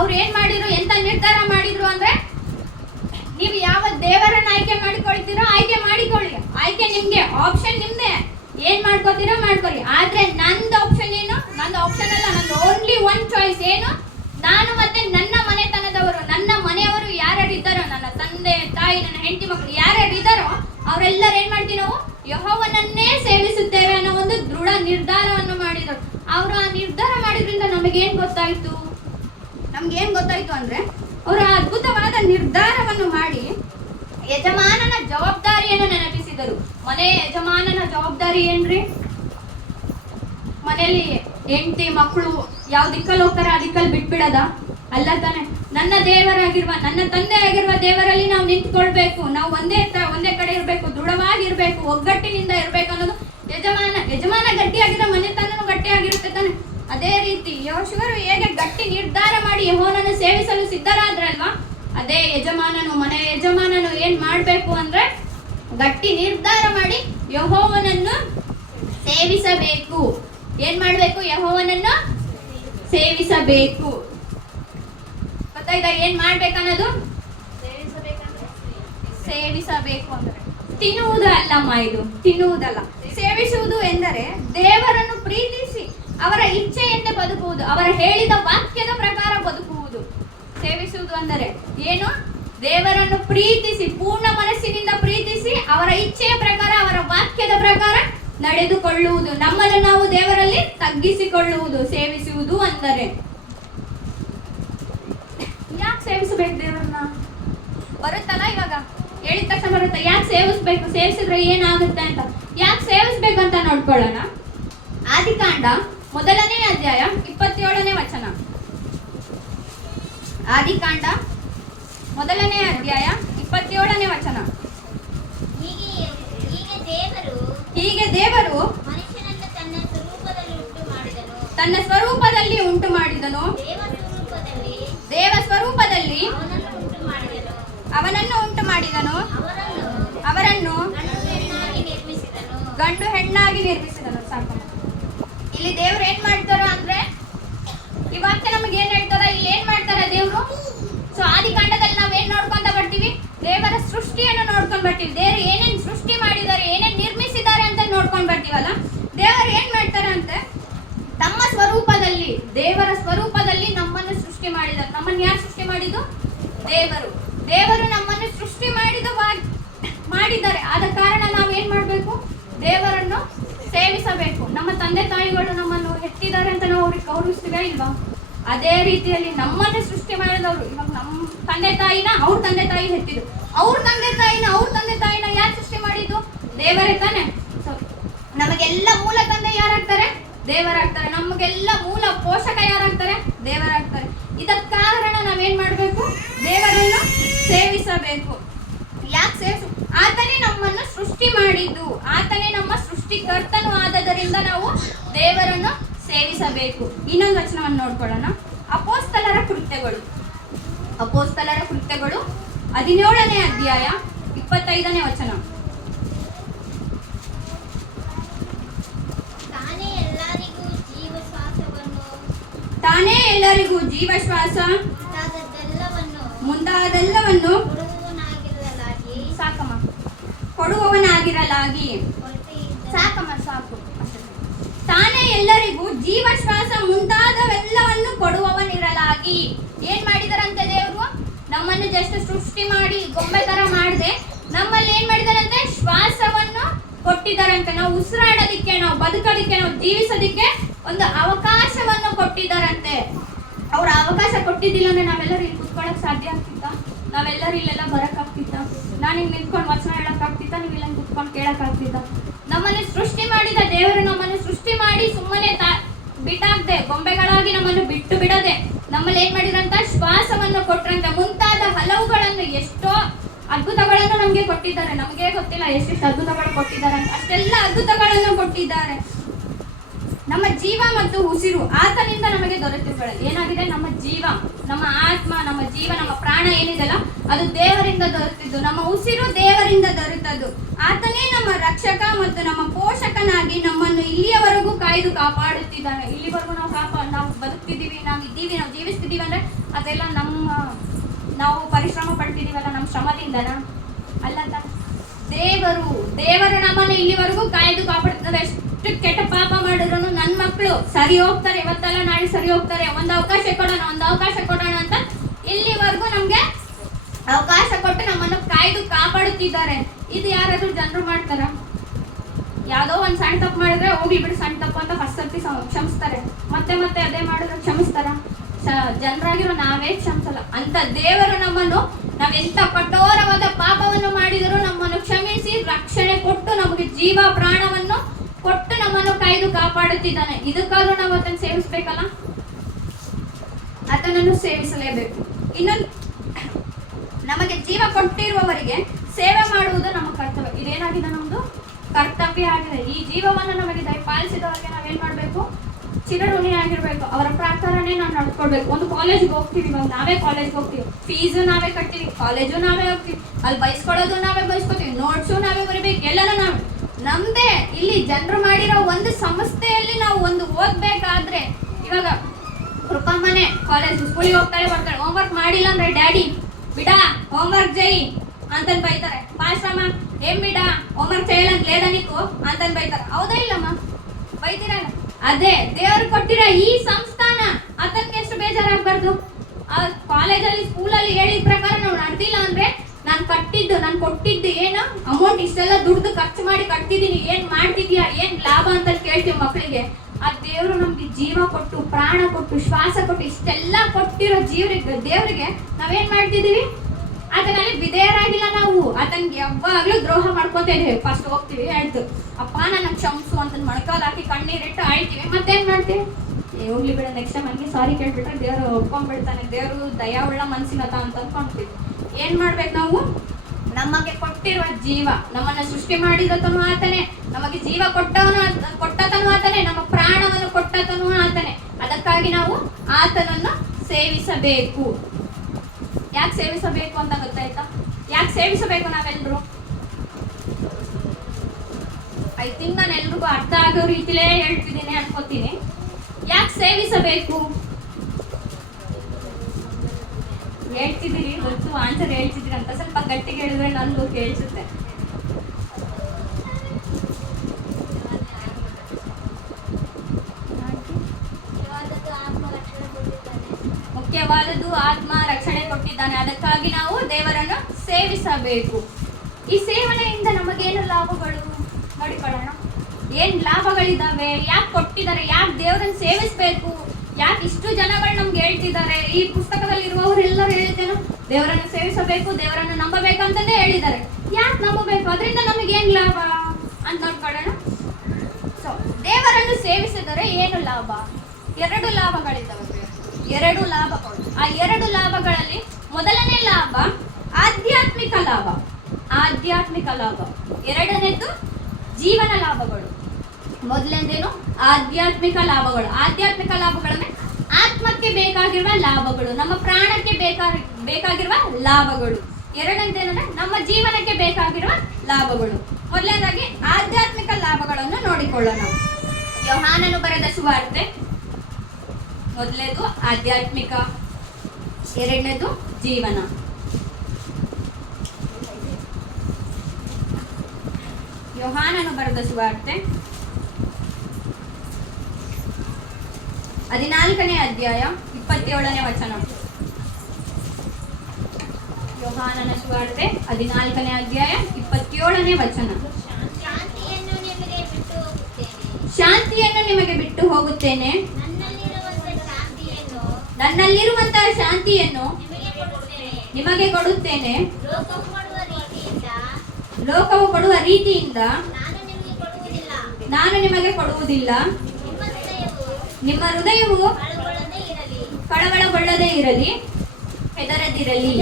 ಅವ್ರು ಏನ್ ಮಾಡಿದ್ರು, ಎಂತ ನಿರ್ಧಾರ ಮಾಡಿದ್ರು ಅಂದ್ರೆ, ನೀವು ಯಾವ ದೇವರನ್ನ ಆಯ್ಕೆ ಮಾಡಿಕೊಳ್ತೀರೋ ಆಯ್ಕೆ ಮಾಡಿಕೊಳ್ಳಿ, ಆಯ್ಕೆ ನಿಮ್ಗೆ, ಆಪ್ಷನ್ ನಿಮ್ದೆ, ಏನ್ ಮಾಡ್ಕೋತೀರೋ ಮಾಡ್ಕೊಳ್ಳಿ. ಆದ್ರೆ ನಂದು ಆಪ್ಷನ್ ಏನು? ನಂದು ಆಪ್ಷನ್ ಅಲ್ಲ, ನಂದು ಓನ್ಲಿ ಒನ್ ಚಾಯ್ಸ್. ಏನು? ನಾನು ಮತ್ತೆ ನನ್ನ ಮನೆತನದವರು, ನನ್ನ ಮನೆಯವರು ಯಾರ್ಯಾರು ಇದ್ದಾರೋ, ನನ್ನ ತಂದೆ ತಾಯಿ, ನನ್ನ ಹೆಂಡತಿ ಮಕ್ಕಳು ಯಾರ್ಯಾರು ಇದ್ದಾರೋ ಅವರೆಲ್ಲರೂ ಏನ್ ಮಾಡ್ತೀವಿ ನಾವು? ಯೆಹೋವನನ್ನೇ ಸೇವಿಸುತ್ತೇವೆ ಅನ್ನೋ ಒಂದು ದೃಢ ನಿರ್ಧಾರವನ್ನು ಮಾಡಿದರು. ಅವರು ಆ ನಿರ್ಧಾರ ಮಾಡಿದ್ರಿಂದ ನಮಗೇನ್ ಗೊತ್ತಾಯ್ತು ಅಂದ್ರೆ, ಅವರು ಅದ್ಭುತವಾದ ನಿರ್ಧಾರವನ್ನು ಮಾಡಿ ಯಜಮಾನನ ಜವಾಬ್ದಾರಿಯನ್ನು ನೆನಪಿಸಿದರು. ಮನೆ ಯಜಮಾನನ ಜವಾಬ್ದಾರಿ ಏನ್ರಿ? ಮನೆಯಲ್ಲಿ ಹೆಂಡತಿ ಮಕ್ಕಳು ಯಾವ ದಿಕ್ಕಲ್ಲಿ ಹೋಗ್ತಾರೆ ಆ ದಿಕ್ಕಲ್ಲಿ ಬಿಟ್ಬಿಡದ ಅಲ್ಲ ತಾನೆ. ನನ್ನ ದೇವರಾಗಿರುವ, ನನ್ನ ತಂದೆ ಆಗಿರುವ ದೇವರಲ್ಲಿ ನಾವು ನಿಂತ್ಕೊಳ್ಬೇಕು, ನಾವು ಒಂದೇ ಕಡೆ ಇರಬೇಕು, ದೃಢವಾಗಿರ್ಬೇಕು, ಒಗ್ಗಟ್ಟಿನಿಂದ ಇರ್ಬೇಕು ಅನ್ನೋದು ಯಜಮಾನ ಗಟ್ಟಿಯಾಗಿರೋ ಮನೆತನೂ ಗಟ್ಟಿಯಾಗಿರುತ್ತೆ ತಾನೆ. ಅದೇ ರೀತಿ ಯೆಹೋಶುವರು ಹೇಗೆ ಗಟ್ಟಿ ನಿರ್ಧಾರ ಮಾಡಿ ಯೆಹೋವನನ್ನು ಸೇವಿಸಲು ಸಿದ್ಧರಾದ್ರಲ್ವಾ, ಅದೇ ಮನೆಯ ಯಜಮಾನನು ಏನ್ ಮಾಡ್ಬೇಕು ಅಂದ್ರೆ, ಗಟ್ಟಿ ನಿರ್ಧಾರ ಮಾಡಿ ಯೆಹೋವನನ್ನು ಸೇವಿಸಬೇಕು. ಏನ್ ಮಾಡ್ಬೇಕು? ಯೆಹೋವನನ್ನು ಸೇವಿಸಬೇಕು. ಗೊತ್ತಾಯ್ತಾ ಏನ್ ಮಾಡ್ಬೇಕನ್ನೋದು? ಸೇವಿಸಬೇಕು ಅಂದ್ರೆ ತಿನ್ನುವುದು ಅಲ್ಲಮ್ಮ, ಇದು ತಿನ್ನುವುದಲ್ಲ. ಸೇವಿಸುವುದು ಎಂದರೆ ದೇವರನ್ನು ಪ್ರೀತಿಸಿ ಅವರ ಇಚ್ಛೆಯಂತೆ ಬದುಕುವುದು, ಅವರ ಹೇಳಿದ ವಾಕ್ಯದ ಪ್ರಕಾರ ಬದುಕುವುದು. ಸೇವಿಸುವುದು ಅಂದರೆ ಏನು? ದೇವರನ್ನು ಪ್ರೀತಿಸಿ, ಪೂರ್ಣ ಮನಸ್ಸಿನಿಂದ ಪ್ರೀತಿಸಿ ಅವರ ಇಚ್ಛೆಯ ಪ್ರಕಾರ, ಅವರ ವಾಕ್ಯದ ಪ್ರಕಾರ ನಡೆದುಕೊಳ್ಳುವುದು, ನಮ್ಮನ್ನು ನಾವು ದೇವರಲ್ಲಿ ತಗ್ಗಿಸಿಕೊಳ್ಳುವುದು ಸೇವಿಸುವುದು ಅಂದರೆ. ಯಾಕೆ ಸೇವಿಸಬೇಕು ದೇವರನ್ನ? ಬರುತ್ತಲ್ಲ ಇವಾಗ ಹೇಳಿದ ತಕ್ಷಣ ಬರುತ್ತೆ, ಯಾಕೆ ಸೇವಿಸ್ಬೇಕು, ಸೇವಿಸಿದ್ರೆ ಏನಾಗುತ್ತೆ ಅಂತ. ಯಾಕೆ ಸೇವಿಸ್ಬೇಕಂತ ನೋಡ್ಕೊಳ್ಳೋಣ. ಆದಿಕಾಂಡ 1ನೇ ಅಧ್ಯಾಯ 27ನೇ ವಚನ. ಆದಿಕಾಂಡ 1ನೇ ಅಧ್ಯಾಯ 27ನೇ ವಚನ. ಹೀಗೆ ದೇವರು ಮನುಷ್ಯನನ್ನು ತನ್ನ ಸ್ವರೂಪದಲ್ಲಿ ಉಂಟು ಮಾಡಿದನು, ದೇವ ಸ್ವರೂಪದಲ್ಲಿ ಅವನನ್ನು ಉಂಟು ಮಾಡಿದನು, ಅವರನ್ನು ಗಂಡು ಹೆಣ್ಣಾಗಿ ನಿರ್ಮಿಸಿದನು. ಸಾಕು. ಇಲ್ಲಿ ದೇವ್ರು ಏನ್ ಮಾಡ್ತಾರ ಅಂದ್ರೆ, ಈ ವಾಕ್ಯ ನಮಗೆ ಏನ್ ಹೇಳ್ತಾರ, ಇಲ್ಲಿ ಏನ್ ಮಾಡ್ತಾರ ದೇವ್ರು? ಸೊ ಆದಿಕಾಂಡದಲ್ಲಿ ನಾವೇನ್ ನೋಡ್ಕೊಂತ ಬರ್ತೀವಿ? ದೇವರ ಸೃಷ್ಟಿಯನ್ನು ನೋಡ್ಕೊಂಡ್ ಬರ್ತೀವಿ. ದೇವರು ಏನೇನ್ ಸೃಷ್ಟಿ ಮಾಡಿದ್ದಾರೆ, ಏನೇನ್ ನಿರ್ಮಿಸಿದ್ದಾರೆ ಅಂತ ನೋಡ್ಕೊಂಡ್ ಬರ್ತೀವಲ್ಲ. ದೇವರು ಏನ್ ಮಾಡ್ತಾರ ಅಂತ, ತಮ್ಮ ಸ್ವರೂಪದಲ್ಲಿ, ದೇವರ ಸ್ವರೂಪದಲ್ಲಿ ನಮ್ಮನ್ನು ಸೃಷ್ಟಿ ಮಾಡಿದ್ದಾರೆ. ನಮ್ಮನ್ನು ಯಾರು ಸೃಷ್ಟಿ ಮಾಡಿದ್ದು? ದೇವರು ನಮ್ಮನ್ನು ಸೃಷ್ಟಿ ಮಾಡಿದ್ದಾರೆ. ಆದ ಕಾರಣ ನಾವು ಏನ್ ಮಾಡ್ಬೇಕು? ದೇವರನ್ನು ಸೇವಿಸಬೇಕು. ನಮ್ಮ ತಂದೆ ತಾಯಿಗಳು ನಮ್ಮನ್ನು ಹೆತ್ತಿದ್ದಾರೆ ಅಂತ ನಾವು ಅವ್ರಿಗೆ ಗೌರವಿಸ್ತೀವಿ ಇಲ್ವಾ? ಅದೇ ರೀತಿಯಲ್ಲಿ ನಮ್ಮನ್ನು ಸೃಷ್ಟಿ ಮಾಡಿದವರು, ಇವಾಗ ನಮ್ಮ ತಂದೆ ತಾಯಿನ ಅವ್ರ ತಂದೆ ತಾಯಿ ಹೆತ್ತಿದ್ರು, ಅವ್ರ ತಂದೆ ತಾಯಿನ ಯಾರು ಸೃಷ್ಟಿ ಮಾಡಿದ್ದು? ದೇವರೇ ತಾನೆ. ಸೊ ನಮಗೆಲ್ಲ ಮೂಲ ತಂದೆ ಯಾರಾಗ್ತಾರೆ? ದೇವರಾಗ್ತಾರೆ. ನಮಗೆಲ್ಲ ಮೂಲ ಪೋಷಕ ಯಾರಾಗ್ತಾರೆ? ದೇವರಾಗ್ತಾರೆ. ಇದಕ್ಕೆ ಕಾರಣ ನಾವೇನ್ ಮಾಡ್ಬೇಕು? ದೇವರನ್ನು ಸೇವಿಸಬೇಕು. ಯಾಕೆ ಸೇವಿಸು? ಆತನೇ ನಮ್ಮನ್ನು ಸೃಷ್ಟಿ ಮಾಡಿದ್ದು, ಆತನೇ ನಮ್ಮ ಸೃಷ್ಟಿಕರ್ತನು ಆದದರಿಂದ ನಾವು ದೇವರನ್ನು ಸೇವಿಸಬೇಕು. ಇನ್ನೊಂದು ವಚನವನ್ನು ನೋಡ್ಕೊಳ್ಳೋಣ. ಅಪೊಸ್ತಲರ ಕೃತ್ಯಗಳು 17ನೇ ಅಧ್ಯಾಯ 25ನೇ ವಚನ. ತಾನೇ ಎಲ್ಲರಿಗೂ ಜೀವಶ್ವಾಸ ಮುಂತಾದೆಲ್ಲವನ್ನು ಕೊಡುವವನಾಗಿರಲಾಗಿ. ಸಾಕಮ್ಮ, ಸಾಕು. ತಾನೇ ಎಲ್ಲರಿಗೂ ಜೀವಶ್ವಾಸ ಮುಂತಾದವೆಲ್ಲವನ್ನು ಕೊಡುವವನಿರಲಾಗಿ. ಏನ್ ಮಾಡಿದಾರಂತೆ ದೇವರು? ನಮ್ಮನ್ನು ಜಸ್ಟ್ ಸೃಷ್ಟಿ ಮಾಡಿ ಗೊಂಬೆ ತರ ಮಾಡದೆ ನಮ್ಮಲ್ಲಿ ಏನ್ ಮಾಡಿದಾರಂತೆ? ಶ್ವಾಸವನ್ನು ಕೊಟ್ಟಿದ್ದಾರಂತೆ. ನಾವು ಉಸಿರಾಡೋದಿಕ್ಕೆ, ನಾವು ಬದುಕೋದಿಕ್ಕೆ, ನಾವು ಜೀವಿಸೋದಿಕ್ಕೆ ಒಂದು ಅವಕಾಶವನ್ನು ಕೊಟ್ಟಿದ್ದಾರಂತೆ. ಅವ್ರ ಅವಕಾಶ ಕೊಟ್ಟಿದ್ದಿಲ್ಲ ಅಂದ್ರೆ ನಾವೆಲ್ಲರೂ ಇಲ್ಲಿ ಕುತ್ಕೊಳಕ್ ಸಾಧ್ಯ ಆಗ್ತಿತ್ತ? ನಾವೆಲ್ಲರೂ ಇಲ್ಲೆಲ್ಲ ಬರಕ್ ಆಗ್ತಿತ್ತ? ನಾನು ಹಿಂಗ್ ನಿಂತ್ಕೊಂಡು ವಚನ ಹೇಳಕ್ ಆಗ್ತಿತ್ತ? ನೀವು ಇಲ್ಲ ಕುತ್ಕೊಂಡು ಕೇಳಕ್ ಆಗ್ತಿತ್ತ? ನಮ್ಮನ್ನು ಸೃಷ್ಟಿ ಮಾಡಿದ ದೇವರು ನಮ್ಮನ್ನು ಸೃಷ್ಟಿ ಮಾಡಿ ಸುಮ್ಮನೆ ಬಿಟ್ಟಾಗ್ದೆ, ಗೊಂಬೆಗಳಾಗಿ ನಮ್ಮನ್ನು ಬಿಟ್ಟು ಬಿಡದೆ ನಮ್ಮಲ್ಲಿ ಏನ್ ಮಾಡಿದ್ರಂತ? ಶ್ವಾಸವನ್ನು ಕೊಟ್ರಂತ. ಮುಂತಾದ ಹಲವುಗಳನ್ನು, ಎಷ್ಟೋ ಅದ್ಭುತಗಳನ್ನು ನಮ್ಗೆ ಕೊಟ್ಟಿದ್ದಾರೆ. ನಮ್ಗೆ ಗೊತ್ತಿಲ್ಲ ಎಷ್ಟೆಷ್ಟು ಅದ್ಭುತಗಳು ಕೊಟ್ಟಿದ್ದಾರೆ ಅಂತ. ಅಷ್ಟೆಲ್ಲ ಅದ್ಭುತಗಳನ್ನು ಕೊಟ್ಟಿದ್ದಾರೆ. ನಮ್ಮ ಜೀವ ಮತ್ತು ಉಸಿರು ಆತನಿಂದ ನಮಗೆ ದೊರೆತಿರುತ್ತದೆ. ಏನಾಗಿದೆ? ನಮ್ಮ ಜೀವ, ನಮ್ಮ ಆತ್ಮ, ನಮ್ಮ ಜೀವ, ನಮ್ಮ ಪ್ರಾಣ ಏನಿದೆಲ್ಲ ಅದು ದೇವರಿಂದ ದೊರೆತಿದ್ದು. ನಮ್ಮ ಉಸಿರು ದೇವರಿಂದ ದೊರೆತದ್ದು. ಆತನೇ ನಮ್ಮ ರಕ್ಷಕ ಮತ್ತು ನಮ್ಮ ಪೋಷಕನಾಗಿ ನಮ್ಮನ್ನು ಇಲ್ಲಿಯವರೆಗೂ ಕಾಯ್ದು ಕಾಪಾಡುತ್ತಿದ್ದಾನೆ. ಇಲ್ಲಿವರೆಗೂ ನಾವು ಬದುಕ್ತಿದ್ದೀವಿ, ನಾವು ಇದ್ದೀವಿ, ನಾವು ಜೀವಿಸ್ತಿದ್ದೀವಿ ಅಂದ್ರೆ ಅದೆಲ್ಲ ನಾವು ಪರಿಶ್ರಮ ಪಡ್ತಿದ್ದೀವಲ್ಲ, ನಮ್ಮ ಶ್ರಮದಿಂದನ ಅಲ್ಲ. ದೇವರು ನಮ್ಮನ್ನು ಇಲ್ಲಿವರೆಗೂ ಕಾಯ್ದು ಕಾಪಾಡ್ತಾರೆ. ಎಷ್ಟು ಕೆಟ್ಟ ಪಾಪ ಮಾಡಿದ್ರು ನನ್ನ ಮಕ್ಕಳು ಸರಿ ಹೋಗ್ತಾರೆ, ಇವತ್ತಲ್ಲ ನಾಳೆ ಸರಿ ಹೋಗ್ತಾರೆ, ಒಂದು ಅವಕಾಶ ಕೊಡೋಣ ಅಂತ ಇಲ್ಲಿವರೆಗೂ ನಮ್ಗೆ ಅವಕಾಶ ಕೊಟ್ಟು ನಮ್ಮನ್ನು ಕಾಯ್ದು ಕಾಪಾಡುತ್ತಿದ್ದಾರೆ. ಇದು ಯಾರಾದ್ರೂ ಜನರು ಮಾಡ್ತಾರ? ಯಾವ್ದೋ ಒಂದ್ ಸಣ್ಣ ತಪ್ಪು ಮಾಡಿದ್ರೆ ಹೋಗ್ಲಿ ಬಿಡು ಸಣ್ಣ ತಪ್ಪು ಅಂತ ಫಸ್ಟ್ ಸರ್ತಿ ಕ್ಷಮಿಸ್ತಾರೆ, ಮತ್ತೆ ಅದೇ ಮಾಡಿದ್ರೆ ಕ್ಷಮಿಸ್ತಾರ? ಜನರಾಗಿರೋ ನಾವೇ ಕ್ಷಮಿಸಲ್ಲ. ಅಂತ ದೇವರು ನಮ್ಮನ್ನು ನಾವೆಂತ ಕಠೋರವಾದ ಪಾಪವನ್ನು ಮಾಡಿದರೂ ನಮ್ಮನ್ನು ಕ್ಷಮಿಸಿ ರಕ್ಷಣೆ ಕೊಟ್ಟು ನಮಗೆ ಜೀವ ಪ್ರಾಣವನ್ನು ಕೊಟ್ಟು ನಮ್ಮನ್ನು ಕಾಯ್ದು ಕಾಪಾಡುತ್ತಿದ್ದಾನೆ. ಇದಕ್ಕಾದ್ರೂ ನಾವು ಅದನ್ನು ಸೇವಿಸ್ಬೇಕಲ್ಲ, ಆತನನ್ನು ಸೇವಿಸಲೇಬೇಕು. ಇನ್ನೊಂದು, ನಮಗೆ ಜೀವ ಕೊಟ್ಟಿರುವವರಿಗೆ ಸೇವೆ ಮಾಡುವುದು ನಮ್ಮ ಕರ್ತವ್ಯ. ಇದೇನಾಗಿದೆ? ನಮ್ದು ಕರ್ತವ್ಯ ಆಗಿದೆ. ಈ ಜೀವವನ್ನು ನಮಗೆ ದಯಪಾಲಿಸಿದವರಿಗೆ ನಾವೇನ್ ಮಾಡ್ಬೇಕು? ಚಿರಋಣಿ ಆಗಿರ್ಬೇಕು. ಅವರ ಪ್ರಕಾರನೇ ನಾವು ನಡ್ಕೊಳ್ಬೇಕು. ಒಂದು ಕಾಲೇಜ್ಗೆ ಹೋಗ್ತೀವಿ, ನಾವೇ ಕಾಲೇಜ್ಗೆ ಹೋಗ್ತೀವಿ, ಫೀಸು ನಾವೇ ಕಟ್ತೀವಿ, ಕಾಲೇಜು ನಾವೇ ಹೋಗ್ತೀವಿ, ಅಲ್ಲಿ ಬಯಸ್ಕೊಳ್ಳೋದು ನಾವೇ ಬಯಸ್ಕೊತೀವಿ, ನೋಟ್ಸು ನಾವೇ ಬರೀಬೇಕು, ಎಲ್ಲನೂ ನಾವೇ. ನಮ್ದೇ ಇಲ್ಲಿ ಜನರು ಮಾಡಿರೋ ಒಂದು ಸಂಸ್ಥೆಯಲ್ಲಿ ನಾವು ಒಂದು ಓದ್ಬೇಕಾದ್ರೆ, ಇವಾಗ ಕೃಪಮ್ಮನೆ ಕಾಲೇಜ್ ಸ್ಕೂಲಿಗೆ ಹೋಗ್ತಾಳೆ ಬರ್ತಾಳೆ, ಹೋಮ್ವರ್ಕ್ ಮಾಡಿಲ್ಲ ಅಂದ್ರೆ ಡ್ಯಾಡಿ ಬಿಡ ಹೋಮ್ವರ್ಕ್ ಜೈ ಅಂತಂದು ಬೈತಾರೆ. ಪಾಶ್ರಮ ಏನ್ ಬಿಡ ಹೋಮ್ವರ್ಕ್ చేయಲ್ಲ ಲೇದ ನೀಕು ಅಂತಂದು ಬೈತಾರೆ. ಹೌದಾ ಇಲ್ಲಮ್ಮ? ಬೈತೀರಲ್ಲ? ಅದೇ ದೇವರು ಕೊಟ್ಟಿರೋ ಈ ಸಂಸ್ಥಾನ ಅದಕ್ಕೆ ಎಷ್ಟು ಬೇಜಾರಾಗಬಾರ್ದು. ಆ ಕಾಲೇಜಲ್ಲಿ ಸ್ಕೂಲಲ್ಲಿ ಹೇಳಿದ ಪ್ರಕಾರ ನಾವು ನಡೆದಿಲ್ಲ ಅಂದ್ರೆ ನಾನು ಕೊಟ್ಟಿದ್ದು ಏನು ಅಮೌಂಟ್ ಇಷ್ಟೆಲ್ಲ ದುಡ್ಡು ಖರ್ಚು ಮಾಡಿ ಕಟ್ತಿದ್ದೀನಿ, ಏನ್ ಮಾಡ್ತಿದ್ಯಾ, ಏನ್ ಲಾಭ ಅಂತ ಕೇಳ್ತೀವಿ ಮಕ್ಕಳಿಗೆ. ಆ ದೇವರು ನಮ್ಗೆ ಜೀವ ಕೊಟ್ಟು, ಪ್ರಾಣ ಕೊಟ್ಟು, ಶ್ವಾಸ ಕೊಟ್ಟು, ಇಷ್ಟೆಲ್ಲ ಕೊಟ್ಟಿರೋ ದೇವರಿಗೆ ನಾವೇನ್ ಮಾಡ್ತಿದೀವಿ? ಆತನಲ್ಲಿ ವಿಧೇಯರಾಗಿಲ್ಲ ನಾವು. ಆತನ್ಗೆ ಯಾವಾಗ್ಲೂ ದ್ರೋಹ ಮಾಡ್ಕೋತಾ ಇದೀವಿ. ಫಸ್ಟ್ ಹೋಗ್ತೀವಿ, ಹೇಳ್ತು ಅಪ್ಪ ನನ್ನ ಕ್ಷಮಿಸು ಅಂತ ಮೊಣಕಾಲು ಹಾಕಿ ಕಣ್ಣೀರಿಟ್ಟು ಆಳ್ತೀವಿ. ಮತ್ತೇನ್ ಮಾಡ್ತೀವಿ? ಹೋಗ್ಲಿ ಬಿಡ, ನೆಕ್ಸ್ಟ್ ಟೈಮ್ ಹಂಗೆ ಸಾರಿ ಕೇಳ್ಬಿಟ್ರೆ ದೇವರು ಒಪ್ಕೊಂಡ್ಬಿಡ್ತಾನೆ, ದೇವರು ದಯಾವುಳ್ಳ ಮನ್ಸಿನತ ಅಂತ ಅನ್ಕೊಂತೀವಿ. ಏನ್ ಮಾಡ್ಬೇಕು ನಾವು? ನಮಗೆ ಕೊಟ್ಟಿರುವ ಜೀವ, ನಮ್ಮನ್ನ ಸೃಷ್ಟಿ ಮಾಡಿದತನು ಆತನೇ, ನಮಗೆ ಜೀವ ಕೊಟ್ಟತನು ಆತನೇ, ನಮ್ಮ ಪ್ರಾಣವನ್ನು ಕೊಟ್ಟತನು ಆತನೇ. ಅದಕ್ಕಾಗಿ ನಾವು ಆತನನ್ನು ಸೇವಿಸಬೇಕು. ಯಾಕೆ ಸೇವಿಸಬೇಕು ಅಂತ ಗೊತ್ತಾಯ್ತಾ? ಯಾಕೆ ಸೇವಿಸಬೇಕು ನಾವೆಲ್ಲರೂ? ಐ ಥಿಂಕ್ ನಾನು ಎಲ್ರಿಗೂ ಅರ್ಥ ಆಗೋ ರೀತಿಲೇ ಹೇಳ್ತಿದ್ದೀನಿ ಅನ್ಕೋತೀನಿ. ಯಾಕೆ ಸೇವಿಸಬೇಕು ಹೇಳ್ತಿದ್ದೀರಿ, ಗೊತ್ತು ಆನ್ಸರ್ ಹೇಳ್ತಿದ್ದೀರಿ ಅಂತ. ಸ್ವಲ್ಪ ಗಟ್ಟಿಗೆ ಹೇಳಿದ್ರೆ ನನಗೂ ಕೇಳಿಸುತ್ತೆ. ಮುಖ್ಯವಾದದ್ದು ಆತ್ಮ ರಕ್ಷಣೆ ಕೊಟ್ಟಿದ್ದಾನೆ. ಅದಕ್ಕಾಗಿ ನಾವು ದೇವರನ್ನು ಸೇವಿಸಬೇಕು. ಈ ಸೇವನೆಯಿಂದ ನಮಗೇನು ಲಾಭಗಳು ನೋಡಿಕೊಳ್ಳೋಣ. ಏನ್ ಲಾಭಗಳಿದ್ದಾವೆ? ಯಾಕೆ ಕೊಟ್ಟಿದ್ದಾರೆ? ಯಾಕೆ ದೇವರನ್ನು ಸೇವಿಸಬೇಕು? ಯಾಕೆ ಇಷ್ಟು ಜನಗಳು ನಮ್ಗೆ ಹೇಳ್ತಿದ್ದಾರೆ? ಈ ಪುಸ್ತಕದಲ್ಲಿ ಇರುವವರೆಲ್ಲರೂ ಹೇಳಿದ್ದೇನು? ದೇವರನ್ನು ಸೇವಿಸಬೇಕು, ದೇವರನ್ನು ನಂಬಬೇಕಂತಂದೇ ಹೇಳಿದ್ದಾರೆ. ಯಾಕೆ ನಂಬಬೇಕು? ಅದರಿಂದ ನಮಗೇನು ಲಾಭ ಅಂತ ನೋಡ್ಕೊಳ್ಳೋಣ. ಸೊ ದೇವರನ್ನು ಸೇವಿಸಿದರೆ ಏನು ಲಾಭ? 2 ಲಾಭಗಳಿದ್ದಾವೆ. 2 ಲಾಭಗಳು. ಆ 2 ಲಾಭಗಳಲ್ಲಿ ಮೊದಲನೇ ಲಾಭ ಆಧ್ಯಾತ್ಮಿಕ ಲಾಭ. ಎರಡನೇದು ಜೀವನ ಲಾಭಗಳು. ಮೊದಲನೇದೇನು? ಆಧ್ಯಾತ್ಮಿಕ ಲಾಭಗಳು. ಆಧ್ಯಾತ್ಮಿಕ ಲಾಭಗಳಂದ್ರೆ ಆತ್ಮಕ್ಕೆ ಬೇಕಾಗಿರುವ ಲಾಭಗಳು, ನಮ್ಮ ಪ್ರಾಣಕ್ಕೆ ಬೇಕಾಗಿರುವ ಲಾಭಗಳು. ಎರಡನೇದೇನಂದ್ರೆ ನಮ್ಮ ಜೀವನಕ್ಕೆ ಬೇಕಾಗಿರುವ ಲಾಭಗಳು. ಮೊದಲನೇದಾಗಿ ಆಧ್ಯಾತ್ಮಿಕ ಲಾಭಗಳನ್ನು ನೋಡಿಕೊಳ್ಳೋಣ. ಯೋಹಾನನು ಬರೆದ ಸುವಾರ್ತೆ. ಮೊದಲನೇದು ಆಧ್ಯಾತ್ಮಿಕ, ಎರಡನೇದು ಜೀವನ. ಯೋಹಾನನು ಬರೆದ ಸುವಾರ್ತೆ 14ನೇ ಅಧ್ಯಾಯ 27ನೇ ವಚನ. ಯೋಹಾನನ ಸುವಾರ್ತೆ 14ನೇ ಅಧ್ಯಾಯ 27ನೇ ವಚನ. ಶಾಂತಿಯನ್ನು ನಿಮಗೆ ಬಿಟ್ಟು ಹೋಗುತ್ತೇನೆ, ನನ್ನಲ್ಲಿರುವಂತಹ ಶಾಂತಿಯನ್ನು ನಿಮಗೆ ಕೊಡುತ್ತೇನೆ. ಲೋಕವು ಕೊಡುವ ರೀತಿಯಿಂದ ನಾನು ನಿಮಗೆ ಕೊಡುವುದಿಲ್ಲ. ನಿಮ್ಮ ಹೃದಯವು ಕಳವಳಗೊಳ್ಳದೇ ಇರಲಿ, ಹೆದರದಿರಲಿ.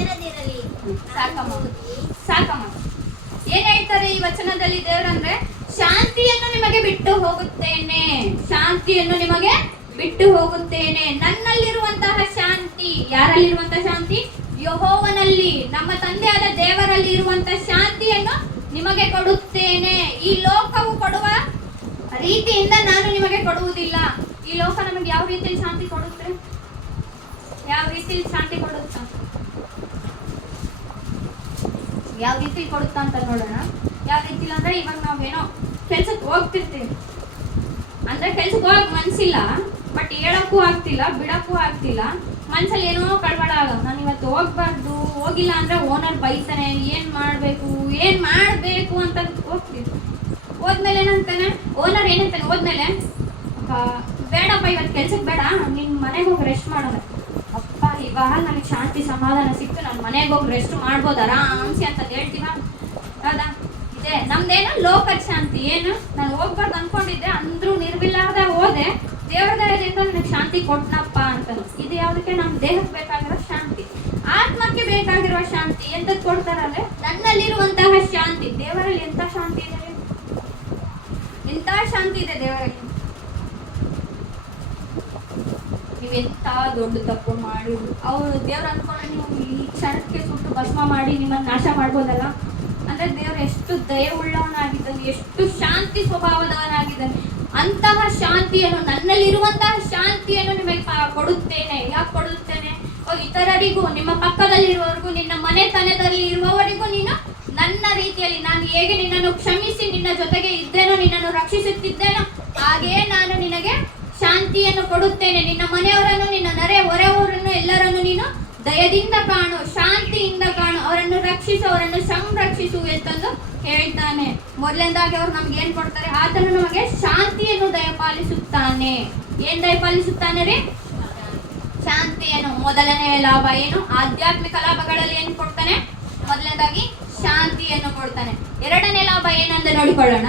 ಸಾಕಮ್ಮ. ಏನ್ ಹೇಳ್ತಾರೆ ಈ ವಚನದಲ್ಲಿ ದೇವರಂದ್ರೆ? ಶಾಂತಿಯನ್ನು ನಿಮಗೆ ಬಿಟ್ಟು ಹೋಗುತ್ತೇನೆ, ಶಾಂತಿಯನ್ನು ನಿಮಗೆ ಬಿಟ್ಟು ಹೋಗುತ್ತೇನೆ. ನನ್ನಲ್ಲಿರುವಂತಹ ಶಾಂತಿ, ಯಾರಲ್ಲಿರುವಂತಹ ಶಾಂತಿ? ಯೆಹೋವನಲ್ಲಿ, ನಮ್ಮ ತಂದೆಯಾದ ದೇವರಲ್ಲಿ ಇರುವಂತಹ ಶಾಂತಿಯನ್ನು ನಿಮಗೆ ಕೊಡುತ್ತೇನೆ. ಈ ಲೋಕವು ಕೊಡುವ ರೀತಿಯಿಂದ ನಾನು ನಿಮಗೆ ಕೊಡುವುದಿಲ್ಲ. ಈ ಲೋಕ ನಮಗೆ ಯಾವ ರೀತಿಯಲ್ಲಿ ಶಾಂತಿ ಕೊಡುತ್ತೆ? ಯಾವ ರೀತಿಯಲ್ಲಿ ಶಾಂತಿ ಕೊಡುತ್ತಾ? ಯಾವ ರೀತಿ ಕೊಡುತ್ತಾ ಅಂತ ನೋಡೋಣ. ಯಾವ ರೀತಿ ಅಂದ್ರೆ, ಇವಾಗ ನಾವೇನೋ ಕೆಲ್ಸಕ್ಕೆ ಹೋಗ್ತಿರ್ತೀವಿ ಅಂದ್ರೆ ಕೆಲ್ಸಕ್ಕೆ ಹೋಗಕ್ ಮನ್ಸಿಲ್ಲ, ಬಟ್ ಹೇಳಕ್ಕೂ ಆಗ್ತಿಲ್ಲ, ಬಿಡಕ್ಕೂ ಆಗ್ತಿಲ್ಲ. ಮನ್ಸಲ್ಲಿ ಏನೋ ಕಳವಳ ಆಗ, ನಾನು ಇವತ್ತು ಹೋಗ್ಬಾರ್ದು, ಹೋಗಿಲ್ಲ ಅಂದ್ರೆ ಓನರ್ ಬೈತಾನೆ, ಏನ್ ಮಾಡ್ಬೇಕು ಅಂತ ಹೋಗ್ತೀವಿ. ಹೋದ್ಮೇಲೆ ಏನಂತಾನೆ ಓನರ್, ಏನಂತಾನೆ ಹೋದ್ಮೇಲೆ, ಬೇಡಪ್ಪ ಇವತ್ತು ಕೆಲ್ಸಕ್ಕೆ ಬೇಡ, ನಿನ್ ಮನೆಗೆ ಹೋಗಿ ರೆಸ್ಟ್ ಮಾಡೋಣ. ಅಪ್ಪ ಇವಾಗ ನನಗೆ ಶಾಂತಿ ಸಮಾಧಾನ ಸಿಕ್ತು, ನಾನು ಮನೆಗೆ ಹೋಗಿ ರೆಸ್ಟ್ ಮಾಡ್ಬೋದು ಆರಾಮ್ಸಿ ಅಂತ ಹೇಳ್ತೀವ. ಹೌದಾ? ಇದೆ ನಮ್ದೇನು ಲೋಕದ ಶಾಂತಿ. ಏನು, ನಾನು ಹೋಗ್ಬಾರ್ದು ಅನ್ಕೊಂಡಿದ್ದೆ, ಅಂದ್ರೂ ನಿರ್ವಿಲ್ಲಾರ್ದ ಹೋದೆ, ದೇವರ ದಯದಿಂದ ನನಗೆ ಶಾಂತಿ ಕೊಟ್ನಪ್ಪ ಅಂತ. ಇದು ಯಾವುದಕ್ಕೆ? ನಮ್ಮ ದೇಹಕ್ಕೆ ಬೇಕಾಗಿರೋ ಶಾಂತಿ, ಆತ್ಮಕ್ಕೆ ಬೇಕಾಗಿರುವ ಶಾಂತಿ. ಎಂತದ್ ಕೊಡ್ತಾರಲ್ಲ? ನನ್ನಲ್ಲಿರುವಂತಹ ಶಾಂತಿ. ದೇವರಲ್ಲಿ ಎಂತ ಶಾಂತಿ ಇದೆ? ಎಂತ ಶಾಂತಿ ಇದೆ ದೇವರಲ್ಲಿ? ನೀವೆಂತ ದೊಡ್ಡ ತಪ್ಪು ಮಾಡಿದ್ರು ಅವ್ರು ದೇವ್ರು ಅನ್ಕೊಂಡ್ರೆ ನೀವು ಈ ಕ್ಷಣಕ್ಕೆ ಸುಟ್ಟು ಭಸ್ಮ ಮಾಡಿ ನಿಮ್ಮನ್ನು ನಾಶ ಮಾಡ್ಬೋದಲ್ಲ. ಅಂದ್ರೆ ದೇವ್ರು ಎಷ್ಟು ದಯವುಳ್ಳವನಾಗಿದ್ದಾನೆ, ಎಷ್ಟು ಶಾಂತಿ ಸ್ವಭಾವದವನಾಗಿದ್ದಾನೆ. ಅಂತಹ ಶಾಂತಿಯನ್ನು, ನನ್ನಲ್ಲಿರುವಂತಹ ಶಾಂತಿಯನ್ನು ನಿಮಗೆ ಕೊಡುತ್ತೇನೆ. ಯಾಕೆ ಕೊಡುತ್ತೇನೆ? ಇತರರಿಗೂ, ನಿಮ್ಮ ಪಕ್ಕದಲ್ಲಿರುವವರಿಗೂ, ನಿನ್ನ ಮನೆತನದಲ್ಲಿ ಇರುವವರಿಗೂ ನೀನು ನನ್ನ ರೀತಿಯಲ್ಲಿ, ನಾನು ಹೇಗೆ ನಿನ್ನನ್ನು ಕ್ಷಮಿಸಿ ನಿನ್ನ ಜೊತೆಗೆ ಇದ್ದೇನೋ, ನಿನ್ನನ್ನು ರಕ್ಷಿಸುತ್ತಿದ್ದೇನೋ, ಹಾಗೆಯೇ ನಾನು ನಿನಗೆ ಶಾಂತಿಯನ್ನು ಕೊಡುತ್ತೇನೆ. ನಿನ್ನ ಮನೆಯವರನ್ನು, ನಿನ್ನ ನೆರೆ ಹೊರೆಯವರನ್ನು ಎಲ್ಲರನ್ನು ನೀನು ದಯದಿಂದ ಕಾಣು, ಶಾಂತಿಯಿಂದ ಕಾಣು, ಅವರನ್ನು ರಕ್ಷಿಸು, ಅವರನ್ನು ಸಂರಕ್ಷಿಸು ಎಂತಂದು ಹೇಳ್ತಾನೆ. ಮೊದಲನೇದಾಗಿ ಅವ್ರು ನಮ್ಗೆ ಏನ್ ಕೊಡ್ತಾರೆ? ಆತನು ನಮಗೆ ಶಾಂತಿಯನ್ನು ದಯಪಾಲಿಸುತ್ತಾನೆ. ಏನ್ ದಯಪಾಲಿಸುತ್ತಾನೆ ರೀ? ಶಾಂತಿಯನ್ನು. ಮೊದಲನೇ ಲಾಭ ಏನು? ಆಧ್ಯಾತ್ಮಿಕ ಲಾಭಗಳಲ್ಲಿ ಏನ್ ಕೊಡ್ತಾನೆ? ಮೊದಲನೇದಾಗಿ ಶಾಂತಿಯನ್ನು ಕೊಡ್ತಾನೆ. ಎರಡನೇ ಲಾಭ ಏನಂತ ನೋಡಿಕೊಳ್ಳೋಣ.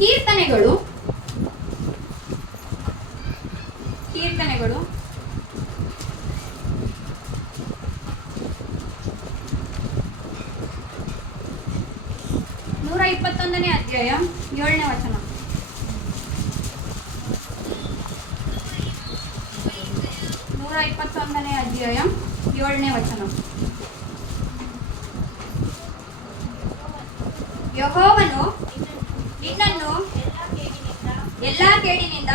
ಕೀರ್ತನೆಗಳು 121ನೇ ಅಧ್ಯಾಯ 7ನೇ ವಚನ. 121ನೇ ಅಧ್ಯಾಯ 7ನೇ ವಚನ. ಯೆಹೋವನು ನಿನ್ನನ್ನು ಎಲ್ಲಾ ಕೇಡಿನಿಂದ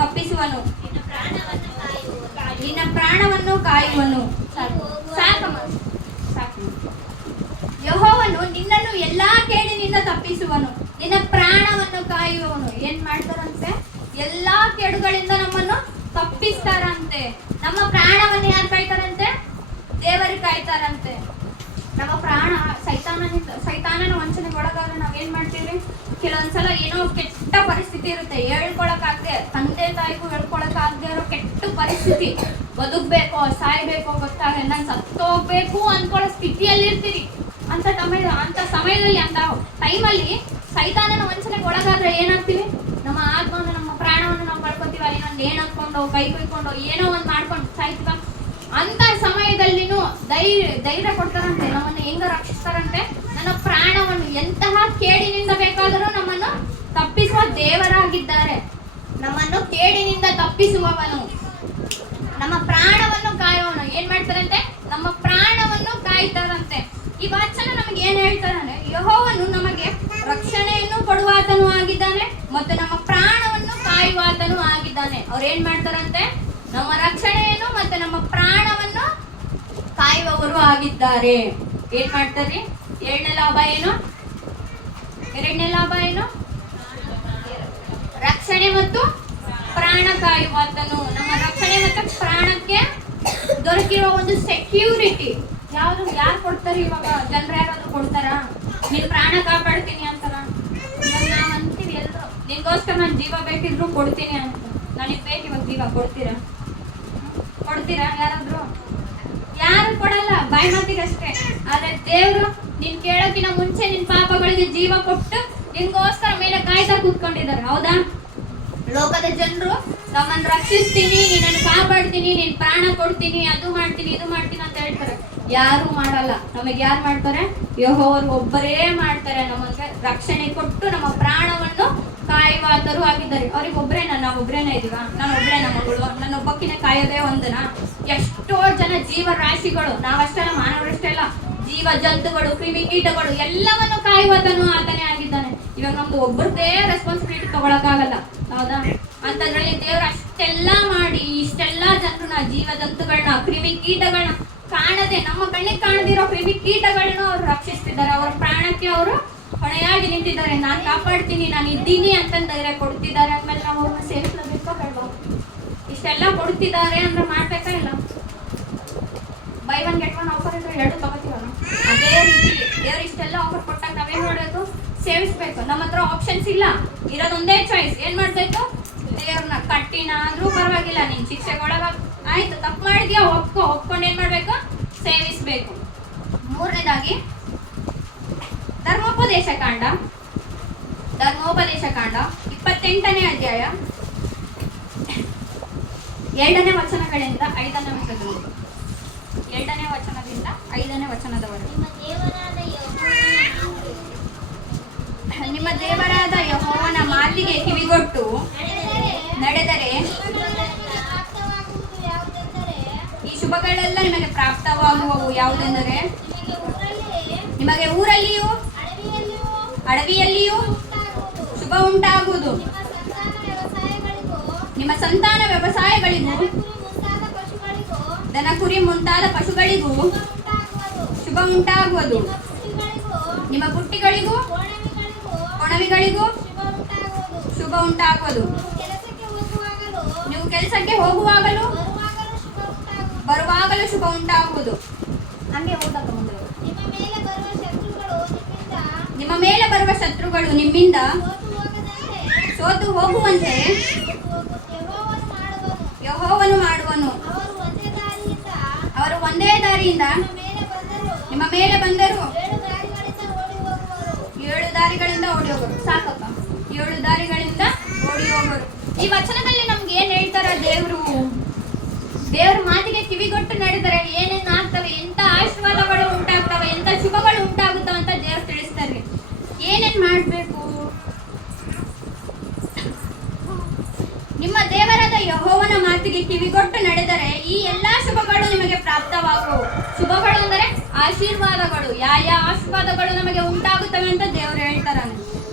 ತಪ್ಪಿಸುವನು, ನಿನ್ನ ಪ್ರಾಣವನ್ನು ಕಾಯುವನು. ಯೆಹೋವನು ನಿನ್ನನ್ನು ಎಲ್ಲಾ ಕೇಡಿನಿಂದ ತಪ್ಪಿಸುವನು, ನಿನ್ನ ಪ್ರಾಣವನ್ನು ಕಾಯುವವನು. ಏನ್ ಮಾಡ್ತಾರಂತೆ? ಎಲ್ಲಾ ಕೇಡುಗಳಿಂದ ನಮ್ಮನ್ನು ತಪ್ಪಿಸ್ತಾರಂತೆ. ನಮ್ಮ ಪ್ರಾಣವನ್ನು ಯಾರು ಕಾಯ್ತಾರಂತೆ? ದೇವರು ಕಾಯ್ತಾರಂತೆ. ನಮ್ಮ ಪ್ರಾಣ ಸೈತಾನನ ವಂಚನೆಗೆ ಒಳಗಾದ್ರೆ ನಾವ್ ಏನ್ ಮಾಡ್ತೀವಿ? ಕೆಲವೊಂದ್ಸಲ ಏನೋ ಕೆಟ್ಟ ಪರಿಸ್ಥಿತಿ ಇರುತ್ತೆ, ಹೇಳ್ಕೊಳಕ್ಕಾಗದೆ, ತಂದೆ ತಾಯಿಗೂ ಹೇಳ್ಕೊಳಕ್ಕಾಗದೆ ಇರೋ ಕೆಟ್ಟ ಪರಿಸ್ಥಿತಿ, ಬದುಕ್ಬೇಕೋ ಸಾಯ್ಬೇಕೋ ಗೊತ್ತಾಗಲ್ಲ, ನಾನು ಸತ್ತೋಗ್ಬೇಕು ಅನ್ಕೊಳ್ಳೋ ಸ್ಥಿತಿಯಲ್ಲಿ ಇರ್ತೀರಿ. ಅಂತ ಸಮಯದಲ್ಲಿ ಅಂತ ಟೈಮಲ್ಲಿ ಸೈತಾನನ ವಂಚನೆಗೆ ಒಳಗಾದ್ರೆ ಏನಾಗ್ತೀವಿ? ನಮ್ಮ ಆತ್ಮವನ್ನು, ನಮ್ಮ ಪ್ರಾಣವನ್ನು ನಾವು ಕಳ್ಕೊತೀವಿ. ಇನ್ನೊಂದು ಏನ್ ಹಾಕೊಂಡು ಕೈ ಕೊಯ್ಕೊಂಡು ಏನೋ ಒಂದ್ ಮಾಡ್ಕೊಂಡು ಸಾಯ್ತೀವ. ಅಂತ ಸಮಯದಲ್ಲಿನೂ ಧೈರ್ಯ ಕೊಡ್ತಾರಂತೆ, ನಮ್ಮನ್ನು ಹೆಂಗ ರಕ್ಷಿಸ್ತಾರಂತೆ? ನನ್ನ ಪ್ರಾಣವನ್ನು ಎಂತಹ ಕೇಡಿನಿಂದ ಬೇಕಾದರೂ ನಮ್ಮನ್ನು ತಪ್ಪಿಸುವ ದೇವರಾಗಿದ್ದಾರೆ. ನಮ್ಮನ್ನು ಕೇಡಿನಿಂದ ತಪ್ಪಿಸುವವನು, ನಮ್ಮ ಪ್ರಾಣವನ್ನು ಕಾಯುವವನು. ಏನ್ ಮಾಡ್ತಾರಂತೆ? ನಮ್ಮ ಪ್ರಾಣವನ್ನು ಕಾಯ್ತಾರಂತೆ. ಈ ವಚನ ನಮಗೆ ಏನ್ ಹೇಳ್ತಾರಂದ್ರೆ, ಯೆಹೋವನು ನಮಗೆ ರಕ್ಷಣೆಯನ್ನು ಕೊಡುವಾತನು ಆಗಿದ್ದಾನೆ ಮತ್ತು ನಮ್ಮ ಪ್ರಾಣವನ್ನು ಕಾಯುವಾತನು ಆಗಿದ್ದಾನೆ. ಅವ್ರು ಏನ್ ಮಾಡ್ತಾರಂತೆ? ನಮ್ಮ ರಕ್ಷಣೆಯನ್ನು ಮತ್ತೆ ನಮ್ಮ ಪ್ರಾಣವನ್ನು ಕಾಯುವವರು ಆಗಿದ್ದಾರೆ. ಏನ್ ಮಾಡ್ತಾರೆ? ಎರಡನೇ ಲಾಭ ಏನು? ಎರಡನೇ ಲಾಭ ಏನು? ರಕ್ಷಣೆ ಮತ್ತು ಪ್ರಾಣ ಕಾಯುವಾತನು. ನಮ್ಮ ರಕ್ಷಣೆ ಮತ್ತು ಪ್ರಾಣಕ್ಕೆ ದೊರಕಿರುವ ಒಂದು ಸೆಕ್ಯೂರಿಟಿ ಯಾರು ಕೊಡ್ತಾರೆ? ಇವಾಗ ಜನರು ಯಾರಾದ್ರೂ ಕೊಡ್ತಾರ? ನಿನ್ ಪ್ರಾಣ ಕಾಪಾಡ್ತೀನಿ ಅಂತಾರ. ನಾವ್ ಅಂತೀವಿ ಎಲ್ರು, ನಿನ್ಗೋಸ್ಕರ ನಾನು ಜೀವ ಬೇಕಿದ್ರು ಕೊಡ್ತೀನಿ ಅಂತ. ನನಗ್ ಬೇಕು ಇವಾಗ ಜೀವ, ಕೊಡ್ತೀರಾ? ಯಾರಾದ್ರೂ? ಯಾರು ಕೊಡಲ್ಲ, ಬಾಯಿ ಮಾತಿಗಷ್ಟೇ. ಆದ್ರೆ ದೇವ್ರು ನಿನ್ ಕೇಳೋಕಿನ ಮುಂಚೆ ನಿನ್ ಪಾಪಗಳಿಗೆ ಜೀವ ಕೊಟ್ಟು ನಿನ್ಗೋಸ್ಕರ ಮೇಲೆ ಕಾಯ್ತಾ ಕೂತ್ಕೊಂಡಿದ್ದಾರೆ. ಹೌದಾ? ಲೋಕದ ಜನರು ನಮ್ಮನ್ನು ರಕ್ಷಿಸ್ತೀನಿ, ನಿನ್ನನ್ನು ಕಾಪಾಡ್ತೀನಿ, ನಿನ್ ಪ್ರಾಣ ಕೊಡ್ತೀನಿ, ಅದು ಮಾಡ್ತೀನಿ ಇದು ಮಾಡ್ತೀನಿ ಅಂತ ಹೇಳ್ತಾರೆ. ಯಾರು ಮಾಡಲ್ಲ. ನಮಗೆ ಯಾರು ಮಾಡ್ತಾರೆ? ಯೆಹೋವರು ಒಬ್ಬರೇ ಮಾಡ್ತಾರೆ. ನಮಗೆ ರಕ್ಷಣೆ ಕೊಟ್ಟು ನಮ್ಮ ಪ್ರಾಣವನ್ನು ಕಾಯುವಾತರು ಆಗಿದ್ದಾರೆ. ಅವ್ರಿಗೆ ಒಬ್ಬರೇನ? ನಾವು ಒಬ್ಬರೇನ ಇದೀವ? ನಾನು ಒಬ್ಬರೇನ ಮಗಳು? ನನ್ನ ಒಬ್ಬಕ್ಕಿನ ಕಾಯೋದೇ ಒಂದನ? ಎಷ್ಟೋ ಜನ ಜೀವರಾಶಿಗಳು, ನಾವಷ್ಟೆಲ್ಲ, ಮಾನವರಷ್ಟೆಲ್ಲ, ಜೀವ ಜಂತುಗಳು, ಕ್ರಿಮಿ ಕೀಟಗಳು ಎಲ್ಲವನ್ನು ಕಾಯುವಾತನು ಆತನೇ ಆಗಿದ್ದಾನೆ. ಇವಾಗ ನಮ್ದು ಒಬ್ಬರದೇ ರೆಸ್ಪಾನ್ಸಿಬಿಲಿಟಿ ತಗೊಳಕ್ಕಾಗಲ್ಲ, ಹೌದಾ? ಅಂತದ್ರಲ್ಲಿ ದೇವ್ರು ಅಷ್ಟೆಲ್ಲ ಮಾಡಿ ಇಷ್ಟೆಲ್ಲ ಜನರನ್ನ, ಜೀವ ಜಂತುಗಳನ್ನ, ಕ್ರಿಮಿ ಕೀಟಗಳನ್ನ, ಕಾಣದೆ, ನಮ್ಮ ಕಣ್ಣಿಗೆ ಕಾಣದಿರೋ ಕ್ರಿಮಿ ಕೀಟಗಳನ್ನ ಅವ್ರು ರಕ್ಷಿಸ್ತಿದ್ದಾರೆ. ಅವರ ಪ್ರಾಣಕ್ಕೆ ಅವರು ಹೊಣೆಯಾಗಿ ನಿಂತಿದ್ದಾರೆ. ನಾನು ಕಾಪಾಡ್ತೀನಿ, ನಾನು ಇದ್ದೀನಿ ಅಂತ ಧೈರ್ಯ ಕೊಡ್ತಿದ್ದಾರೆ. ಆದ್ಮೇಲೆ ನಾವು ಅವ್ರನ್ನ ಸೇರಿಸಲೇಬೇಕೋ ಬೇಡವಾ? ಇಷ್ಟೆಲ್ಲ ಕೊಡ್ತಿದ್ದಾರೆ ಅಂದ್ರೆ ಮಾಡ್ಬೇಕಾ ಇಲ್ಲ? By one get one offer ಇದ್ರೆ 2 ತಗೋತೀವಲ್ಲ, ಅದೇ ರೀತಿ ದೇವ್ರು ಇಷ್ಟೆಲ್ಲ ಆಫರ್ ಕೊಟ್ಟಾಗ ನಾವೇನ್ ಮಾಡಬೇಕು? ಸೇವಿಸ್ಬೇಕು. ನಮ್ಮ ಹತ್ರ ಆಪ್ಷನ್ಸ್ ಇಲ್ಲ, ಇರೋದೊಂದೇ ಚಾಯ್ಸ್. ಏನ್ ಮಾಡ್ಬೇಕು? ದೇವ್ರನ್ನ ಕಟ್ಟಿನ ಆದ್ರೂ ಪರವಾಗಿಲ್ಲ, ನೀನ್ ಶಿಕ್ಷೆಗೊಳಗ ಆಯ್ತು, ತಪ್ಪು ಮಾಡಿದ್ಯಾ, ಒಪ್ಕೊಂಡು ಏನ್ ಮಾಡ್ಬೇಕು? ಸೇವಿಸ್ಬೇಕು. 3ನೇದಾಗಿ ಧರ್ಮೋಪದೇಶ ಕಾಂಡ 28ನೇ ಅಧ್ಯಾಯ 2ನೇ ವಚನಗಳಿಂದ 5ನೇ ವಚನದವರೆಗೆ. 2ನೇ ವಚನದಿಂದ 5ನೇ ವಚನದವರೆಗೆ. ನಿಮ್ಮ ದೇವರಾದ ಯೆಹೋವನ ಮಾತಿಗೆ ಕಿವಿಗೊಟ್ಟು ನಡೆದರೆ ಈ ಶುಭಗಳೆಲ್ಲ ನಿಮಗೆ ಪ್ರಾಪ್ತವಾಗುವವು. ಯಾವುದೆಂದರೆ, ನಿಮಗೆ ಊರಲ್ಲಿಯೂ ಅಡವಿಯಲ್ಲಿಯೂ ಶುಭ ಉಂಟಾಗುವುದು. ನಿಮ್ಮ ಸಂತಾನ ವ್ಯವಸಾಯಗಳಿಗೂ ದನ ಕುರಿ ಮುಂತಾದ ಪಶುಗಳಿಗೂ ಶುಭ ಉಂಟಾಗುವುದು. ನಿಮ್ಮ ಬುಟ್ಟಿಗಳಿಗೂ ಕೊಣವಿಗಳಿಗೂ ಶುಭ ಉಂಟಾಗುವುದು. ನೀವು ಕೆಲಸಕ್ಕೆ ಹೋಗುವಾಗಲೂ ಬರುವಾಗಲೂ ಶುಭ ಉಂಟಾಗುವುದು. ಹಂಗೆ ಹೋದಾಗ ಮುಂದೆ, ನಿಮ್ಮ ಮೇಲೆ ಬರುವ ಶತ್ರುಗಳು ನಿಮ್ಮಿಂದ ಸೋತು ಹೋಗುವಂತೆ ಯೆಹೋವನು ಮಾಡುವನು. ಅವರು ಒಂದೇ ದಾರಿಯಿಂದ ನಿಮ್ಮ ಮೇಲೆ ಬಂದರು 7 ದಾರಿಗಳಿಂದ ಓಡಿ ಹೋಗೋರು. ಸಾಕಪ್ಪ, 7 ದಾರಿಗಳಿಂದ ಓಡಿ ಹೋಗೋರು. ಈ ವಚನದಲ್ಲಿ ನಮ್ಗೆ ಏನ್ ಹೇಳ್ತಾರ ದೇವ್ರ ಮಾತಿಗೆ ಕಿವಿಗೊಟ್ಟು ನಡೆದರೆ ಏನೇನ್ ಆಗ್ತವೆ, ಎಂತ ಆಶೀರ್ವಾದಗಳು ಉಂಟಾಗ್ತವೆ, ಎಂತ ಶುಭಗಳು ಉಂಟಾಗುತ್ತವೆ ಅಂತ ದೇವ್ರು ತಿಳಿಸ್ತಾರೆ. ಏನೇನ್ ಮಾಡ್ಬೇಕು? ನಿಮ್ಮ ದೇವರಾದ ಯೆಹೋವನ ಮಾತಿಗೆ ಕಿವಿಗೊಟ್ಟು ನಡೆದರೆ ಈ ಎಲ್ಲಾ ಶುಭಗಳು ನಿಮಗೆ ಪ್ರಾಪ್ತವಾಗುವು. ಶುಭಗಳು ಅಂದರೆ ಆಶೀರ್ವಾದಗಳು. ಯಾವ ಆಶೀರ್ವಾದಗಳು ನಮಗೆ ಉಂಟಾಗುತ್ತವೆ ಅಂತ ದೇವರು ಹೇಳ್ತಾರ.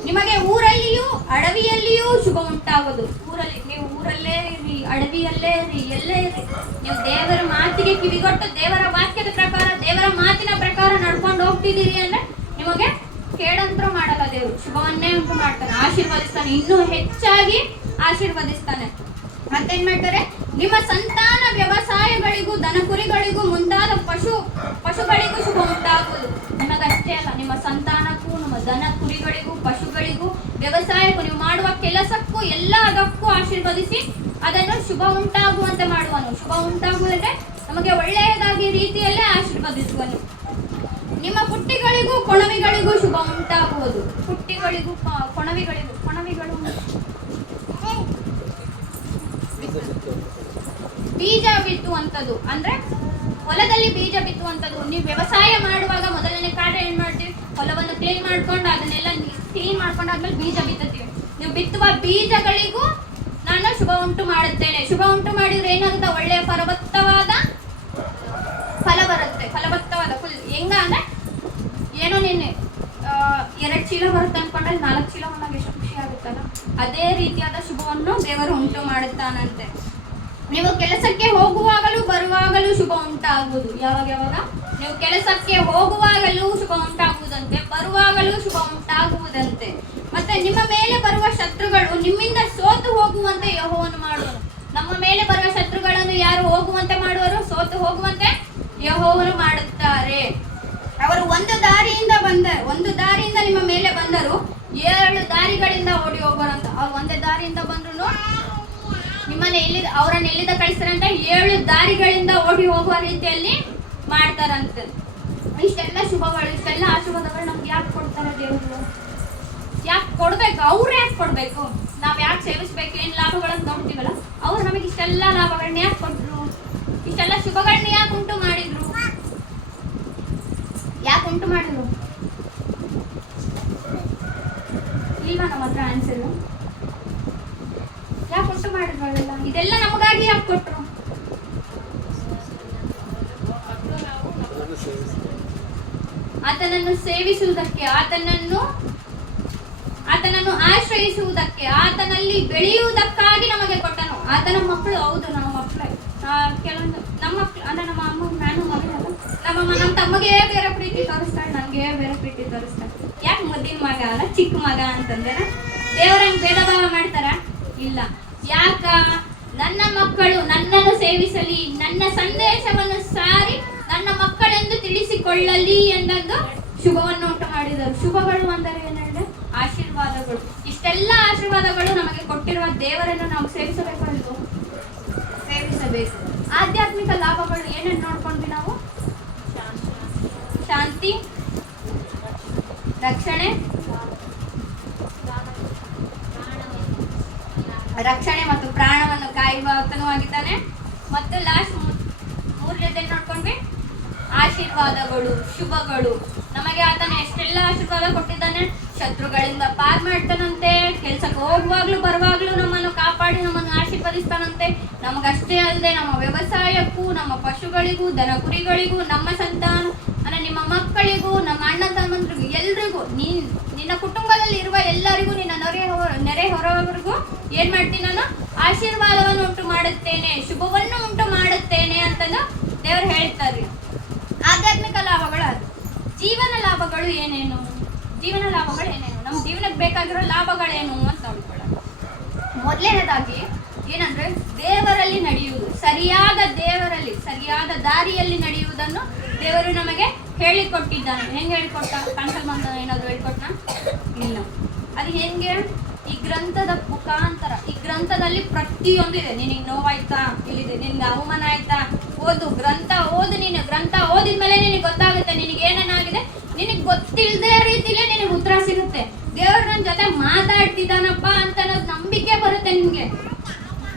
ನಿಮಗೆ ಊರಲ್ಲಿಯೂ ಅಡವಿಯಲ್ಲಿಯೂ ಶುಭ ಉಂಟಾಗೋದು. ನೀವು ಊರಲ್ಲೇ ಇರಿ, ಅಡವಿಯಲ್ಲೇ ಇರಿ, ಎಲ್ಲೇ ಇರಿ, ನೀವು ದೇವರ ಮಾತಿಗೆ ಕಿವಿಗೊಟ್ಟು ದೇವರ ವಾಕ್ಯದ ಪ್ರಕಾರ, ದೇವರ ಮಾತಿನ ಪ್ರಕಾರ ನಡ್ಕೊಂಡು ಹೋಗ್ತಿದ್ದೀರಿ ಅಂದ್ರೆ ನಿಮಗೆ ಕೇಡಂತರೂ ಮಾಡಲ್ಲ. ದೇವರು ಶುಭವನ್ನೇ ಉಂಟು ಮಾಡ್ತಾನೆ, ಆಶೀರ್ವದಿಸ್ತಾನೆ, ಇನ್ನೂ ಹೆಚ್ಚಾಗಿ ಆಶೀರ್ವದಿಸ್ತಾನೆ. ಮತ್ತೇನ್ ಮಾಡ್ತಾರೆ? ನಿಮ್ಮ ಸಂತಾನ ವ್ಯವಸಾಯಗಳಿಗೂ ದನ ಕುರಿಗಳಿಗೂ ಮುಂತಾದ ಪಶುಗಳಿಗೂ ಶುಭ ಉಂಟಾಗುವುದು. ನಿಮಗಷ್ಟೇ ಅಲ್ಲ, ನಿಮ್ಮ ಸಂತಾನಕ್ಕೂ, ನಿಮ್ಮ ದನ ಕುರಿಗಳಿಗೂ, ಪಶುಗಳಿಗೂ, ವ್ಯವಸಾಯಕ್ಕೂ, ನೀವು ಮಾಡುವ ಕೆಲಸಕ್ಕೂ ಎಲ್ಲ ಅದಕ್ಕೂ ಆಶೀರ್ವದಿಸಿ ಅದನ್ನು ಶುಭ ಉಂಟಾಗುವಂತೆ ಮಾಡುವನು. ಶುಭ ಉಂಟಾಗುವಂತೆ ನಮಗೆ ಒಳ್ಳೆಯದಾಗಿ ರೀತಿಯಲ್ಲೇ ಆಶೀರ್ವದಿಸುವನು. ನಿಮ್ಮ ಪುಟ್ಟಿಗಳಿಗೂ ಕೊಣವಿಗಳಿಗೂ ಶುಭ ಉಂಟಾಗುವುದು. ಪುಟ್ಟಿಗಳಿಗೂ ಕೊಣವಿಗಳಿಗೂ, ಕೊಣವಿಗಳು ಬೀಜ ಬಿತ್ತುವಂಥದ್ದು, ಅಂದ್ರೆ ಹೊಲದಲ್ಲಿ ಬೀಜ ಬಿತ್ತುವಂಥದ್ದು. ನೀವು ವ್ಯವಸಾಯ ಮಾಡುವಾಗ ಮೊದಲನೇ ಕಾರ್ಯ ಏನ್ ಮಾಡ್ತೀವಿ? ಹೊಲವನ್ನು ಕ್ಲೀನ್ ಮಾಡ್ಕೊಂಡು ಅದನ್ನೆಲ್ಲ ಕ್ಲೀನ್ ಮಾಡ್ಕೊಂಡು ಆದ್ಮೇಲೆ ಬೀಜ ಬಿತ್ತುತ್ತೀವಿ. ನೀವು ಬಿತ್ತುವ ಬೀಜಗಳಿಗೂ ನಾನು ಶುಭ ಉಂಟು ಮಾಡುತ್ತೇನೆ. ಶುಭ ಉಂಟು ಮಾಡಿದ್ರೆ ಏನಾಗುತ್ತೆ? ಒಳ್ಳೆಯ ಫಲವತ್ತವಾದ ಫಲ ಬರುತ್ತೆ. ಫಲವತ್ತವಾದ ಫುಲ್ ಹೆಂಗ ಅಂದ್ರೆ, ಏನೋ ನಿನ್ನೆ 2 ಚೀಲ ಬರುತ್ತೆ ಅನ್ಕೊಂಡ್ರೆ 4 ಚೀಲ ಬಂದಾಗ ಎಷ್ಟು ಖುಷಿ ಆಗುತ್ತಲ್ಲ, ಅದೇ ರೀತಿಯಾದ ಶುಭವನ್ನು ದೇವರು ಉಂಟು ಮಾಡುತ್ತಾನಂತೆ. ನೀವು ಕೆಲಸಕ್ಕೆ ಹೋಗುವಾಗಲೂ ಬರುವಾಗಲೂ ಶುಭ ಉಂಟಾಗುವುದು. ಯಾವಾಗ ನೀವು ಕೆಲಸಕ್ಕೆ ಹೋಗುವಾಗಲೂ ಶುಭ ಉಂಟಾಗುವುದಂತೆ, ಬರುವಾಗಲೂ ಶುಭ ಉಂಟಾಗುವುದಂತೆ. ಮತ್ತೆ ನಿಮ್ಮ ಮೇಲೆ ಬರುವ ಶತ್ರುಗಳು ನಿಮ್ಮಿಂದ ಸೋತು ಹೋಗುವಂತೆ ಯೆಹೋವನು ಮಾಡುವನು. ನಮ್ಮ ಮೇಲೆ ಬರುವ ಶತ್ರುಗಳನ್ನು ಯಾರು ಹೋಗುವಂತೆ ಮಾಡುವರು? ಸೋತು ಹೋಗುವಂತೆ ಯೆಹೋವನು ಮಾಡುತ್ತಾರೆ. ಅವರು ಒಂದು ದಾರಿಯಿಂದ ನಿಮ್ಮ ಮೇಲೆ ಬಂದರು 7 ದಾರಿಗಳಿಂದ ಓಡಿ ಹೋಗೋರಂತ. ಅವ್ರು ಒಂದೇ ದಾರಿಯಿಂದ ಬಂದ್ರು ಅವರನ್ನ ಎಲ್ಲಿಂದ ಕಳಿಸ್ತಾರಂತ? 7 ದಾರಿಗಳಿಂದ ಓಡಿ ಹೋಗುವ ರೀತಿಯಲ್ಲಿ ಮಾಡ್ತಾರಂತೆ. ಇಷ್ಟೆಲ್ಲ ಶುಭಗಳು, ಇಷ್ಟೆಲ್ಲ ಆಶೀರ್ವಾದಗಳು ನಮ್ಗೆ ಯಾಕೆ ಕೊಡ್ತಾರೆ ದೇವರು? ಯಾಕೆ ಕೊಡ್ಬೇಕು? ಅವ್ರು ಯಾಕೆ ಕೊಡ್ಬೇಕು? ನಾವ್ ಯಾಕೆ ಸೇವಿಸ್ಬೇಕು? ಏನ್ ಲಾಭಗಳನ್ನು ನೋಡ್ತೀವಲ್ಲ, ಅವ್ರು ನಮಗೆ ಇಷ್ಟೆಲ್ಲ ಲಾಭಗಳನ್ನ ಯಾಕೆ ಕೊಟ್ರು? ಇಷ್ಟೆಲ್ಲ ಶುಭಗಳನ್ನ ಯಾಕೆ ಉಂಟು ಮಾಡಿದ್ರು? ಯಾಕೆ ಉಂಟು ಮಾಡಿದ್ರು? ಇಲ್ವಾ ನಮ್ಮ ಹತ್ರ ಆನ್ಸರ್? ಯಾಕೆ ಉಂಟು ಮಾಡಿದ್ರು ಅವೆಲ್ಲ? ಇದೆಲ್ಲ ನಮಗಾಗಿ ಯಾಕೆ ಕೊಟ್ರು? ಆತನನ್ನು ಸೇವಿಸುವುದಕ್ಕೆ, ಆತನನ್ನು ಆಶ್ರಯಿಸುವುದಕ್ಕೆ, ಆತನಲ್ಲಿ ಬೆಳೆಯುವುದಕ್ಕಾಗಿ ನಮಗೆ ಕೊಟ್ಟನು. ಆತನ ಮಕ್ಕಳು, ಹೌದು ನಮ್ಮ ಮಕ್ಕಳೇ. ಕೆಲವೊಂದು ನಮ್ಮ ಮಕ್ಕಳು ಅಂದ್ರೆ ನಮ್ಮ ಅಮ್ಮ, ನಾನು ಮಗಳಲ್ಲ, ನಮ್ಮ ತಮ್ಮಗೆ ಬೇರೆ ಪ್ರೀತಿ ತೋರಿಸ್ತಾಳೆ, ನನಗೆ ಬೇರೆ ಪ್ರೀತಿ ತೋರಿಸ್ತಾಳೆ. ಯಾಕೆ ಮುದ್ದಿನ ಮಗ ಅಲ್ಲ ಚಿಕ್ಕ ಮಗ ಅಂತಂದ್ರೆ ದೇವರಂಗೆ ಭೇದ ಭಾವ ಮಾಡ್ತಾರ? ಇಲ್ಲ. ಯಾಕ? ನನ್ನ ಮಕ್ಕಳು ನನ್ನನ್ನು ಸೇವಿಸಲಿ, ನನ್ನ ಸಂದೇಶವನ್ನು ಸಾರಿ ನನ್ನ ಮಕ್ಕಳೆಂದು ತಿಳಿಸಿಕೊಳ್ಳಲಿ ಎಂದೊಂದು ಶುಭವನ್ನು ಉಂಟು ಮಾಡಿದರು. ಶುಭಗಳು ಅಂದರೆ ಏನಂದ್ರೆ ಆಶೀರ್ವಾದಗಳು. ಇಷ್ಟೆಲ್ಲ ಆಶೀರ್ವಾದಗಳು ನಮಗೆ ಕೊಟ್ಟಿರುವ ದೇವರನ್ನು ನಾವು ಸೇವಿಸಬೇಕು ಅಲ್ವೋ? ಸೇವಿಸಬೇಕು. ಆಧ್ಯಾತ್ಮಿಕ ಲಾಭಗಳು ಏನನ್ನು ನೋಡ್ಕೊಂಡ್ವಿ ನಾವು? ಶಾಂತಿ, ರಕ್ಷಣೆ ಮತ್ತು ಪ್ರಾಣವನ್ನು ಕಾಯುವ ಆತನೂ ಆಗಿದ್ದಾನೆ. ಮತ್ತು ಲಾಸ್ಟ್ ಮೂರನೇದೇನು ನೋಡ್ಕೊಂಡ್ವಿ? ಆಶೀರ್ವಾದಗಳು, ಶುಭಗಳು. ನಮಗೆ ಆತನ ಎಷ್ಟೆಲ್ಲ ಆಶೀರ್ವಾದ ಕೊಟ್ಟಿದ್ದಾನೆ. ಶತ್ರುಗಳಿಂದ ಪಾರ್ ಮಾಡ್ತಾನಂತೆ, ಕೆಲ್ಸಕ್ಕೆ ಹೋಗುವಾಗ್ಲೂ ಬರುವಾಗ್ಲೂ ನಮ್ಮನ್ನು ಕಾಪಾಡಿ ನಮ್ಮನ್ನು ಆಶೀರ್ವದಿಸ್ತಾನಂತೆ. ನಮಗಷ್ಟೇ ಅಲ್ಲದೆ ನಮ್ಮ ವ್ಯವಸಾಯಕ್ಕೂ, ನಮ್ಮ ಪಶುಗಳಿಗೂ, ದನ ಕುರಿಗಳಿಗೂ, ನಮ್ಮ ಸಂತಾನ ಅಂದ್ರೆ ನಿಮ್ಮ ಮಕ್ಕಳಿಗೂ, ನಮ್ಮ ಅಣ್ಣ ತಮ್ಮಂದ್ರಿಗೂ, ಎಲ್ರಿಗೂ, ನಿನ್ನ ಕುಟುಂಬದಲ್ಲಿ ಇರುವ ಎಲ್ಲರಿಗೂ, ನಿನ್ನ ನೆರೆ ಹೊರವರೆಗೂ ಏನ್ ಮಾಡ್ತೀನಿ ನಾನು? ಆಶೀರ್ವಾದವನ್ನು ಉಂಟು ಮಾಡುತ್ತೇನೆ, ಶುಭವನ್ನು ಉಂಟು ಮಾಡುತ್ತೇನೆ ಅಂತಂದು ದೇವರು ಹೇಳ್ತಾರೆ. ಆಧ್ಯಾತ್ಮಿಕ ಲಾಭಗಳು ಅದು. ಜೀವನ ಲಾಭಗಳು ಏನೇನು? ನಮ್ಮ ಜೀವನಕ್ಕೆ ಬೇಕಾಗಿರೋ ಲಾಭಗಳೇನು ಅಂತ ನೋಡ್ಕೊಳ್ಳೋಣ. ಮೊದಲನೇದಾಗಿ ಏನಂದ್ರೆ ದೇವರಲ್ಲಿ ನಡೆಯುವುದು, ಸರಿಯಾದ ದಾರಿಯಲ್ಲಿ ನಡೆಯುವುದನ್ನು ದೇವರು ನಮಗೆ ಹೇಳಿಕೊಟ್ಟಿದ್ದಾನೆ. ಹೆಂಗೆ ಹೇಳ್ಕೊಟ್ಟ? ಕನ್ಸಲ್ ಬಂದ ಏನಾದ್ರು ಹೇಳ್ಕೊಟ್ಟ? ಇಲ್ಲ. ಅದು ಹೆಂಗೆ? ಈ ಗ್ರಂಥದ ಮುಖಾಂತರ. ಈ ಗ್ರಂಥದಲ್ಲಿ ಪ್ರತಿಯೊಂದು ಇದೆ. ನಿನಗೆ ನೋವಾಯ್ತಾ? ಇಲ್ಲಿದೆ. ನಿನ್ಗೆ ಅವಮಾನ ಆಯ್ತಾ? ಗ್ರಂಥ ಓದು. ನೀನು ಗ್ರಂಥ ಓದಿದ್ಮೇಲೆ ನಿನಗೆ ಗೊತ್ತಾಗುತ್ತೆ ನಿನಗೆ ಏನೇನಾಗಿದೆ. ನಿನಗೆ ಗೊತ್ತಿಲ್ಲದೆ ರೀತಿಲೇ ನಿನಗೆ ಉತ್ತರ ಸಿಗುತ್ತೆ. ದೇವರು ನನ್ನ ಜೊತೆ ಮಾತಾಡ್ತಿದ್ದಾನಪ್ಪ ಅಂತ ಅನ್ನೋದು ನಂಬಿಕೆ ಬರುತ್ತೆ ನಿಮ್ಗೆ.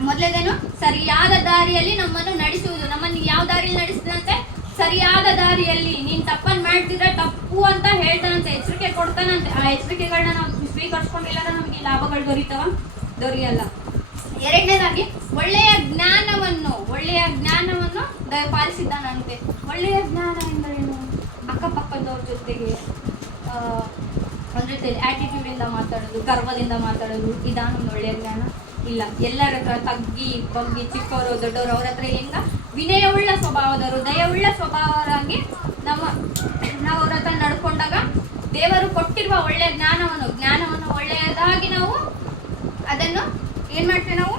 ಮೊದಲೇದೇನು? ಸರಿಯಾದ ದಾರಿಯಲ್ಲಿ ನಮ್ಮನ್ನು ನಡೆಸುವುದು. ನಮ್ಮನ್ನು ಯಾವ ದಾರಿಯಲ್ಲಿ ನಡೆಸಿದಂತೆ? ಸರಿಯಾದ ದಾರಿಯಲ್ಲಿ. ನೀನ್ ತಪ್ಪನ್ನು ಮಾಡ್ತಿದ್ರೆ ತಪ್ಪು ಅಂತ ಹೇಳ್ತಾನಂತೆ, ಎಚ್ಚರಿಕೆ ಕೊಡ್ತಾನಂತೆ. ಆ ಎಚ್ಚರಿಕೆಗಳನ್ನ ನಾವು ಸ್ವೀಕರಿಸ್ಕೊಂಡಿಲ್ಲ ನಮಗೆ ಲಾಭಗಳು ದೊರೆಯಲ್ಲ. ಎರಡನೇದಾಗಿ ಒಳ್ಳೆಯ ಜ್ಞಾನವನ್ನು ಪಾಲಿಸಿದ್ದಾನಂತೆ. ಒಳ್ಳೆಯ ಜ್ಞಾನ ಎಂದರೇನು? ಅಕ್ಕಪಕ್ಕದವ್ರ ಜೊತೆಗೆ ಒಂದು ಆಟಿಟ್ಯೂಡ್ ಇಂದ ಮಾತಾಡೋದು, ಗರ್ವದಿಂದ ಮಾತಾಡೋದು, ಇದಾನೊಂದು ಒಳ್ಳೆಯ ಜ್ಞಾನ ಇಲ್ಲ. ಎಲ್ಲರ ಹತ್ರ ತಗ್ಗಿ ಬಗ್ಗಿ, ಚಿಕ್ಕವರು ದೊಡ್ಡವರು ಅವ್ರ ಹತ್ರ ಹೆಂಗ ವಿನಯವುಳ್ಳ ಸ್ವಭಾವದವರು, ದಯವುಳ್ಳ ಸ್ವಭಾವರಾಗಿ ನಾವು ಅವ್ರ ಹತ್ರ ನಡ್ಕೊಂಡಾಗ ದೇವರು ಕೊಟ್ಟಿರುವ ಒಳ್ಳೆಯ ಜ್ಞಾನವನ್ನು ಒಳ್ಳೆಯದಾಗಿ ನಾವು ಅದನ್ನು ಏನ್ ಮಾಡ್ತೇವೆ? ನಾವು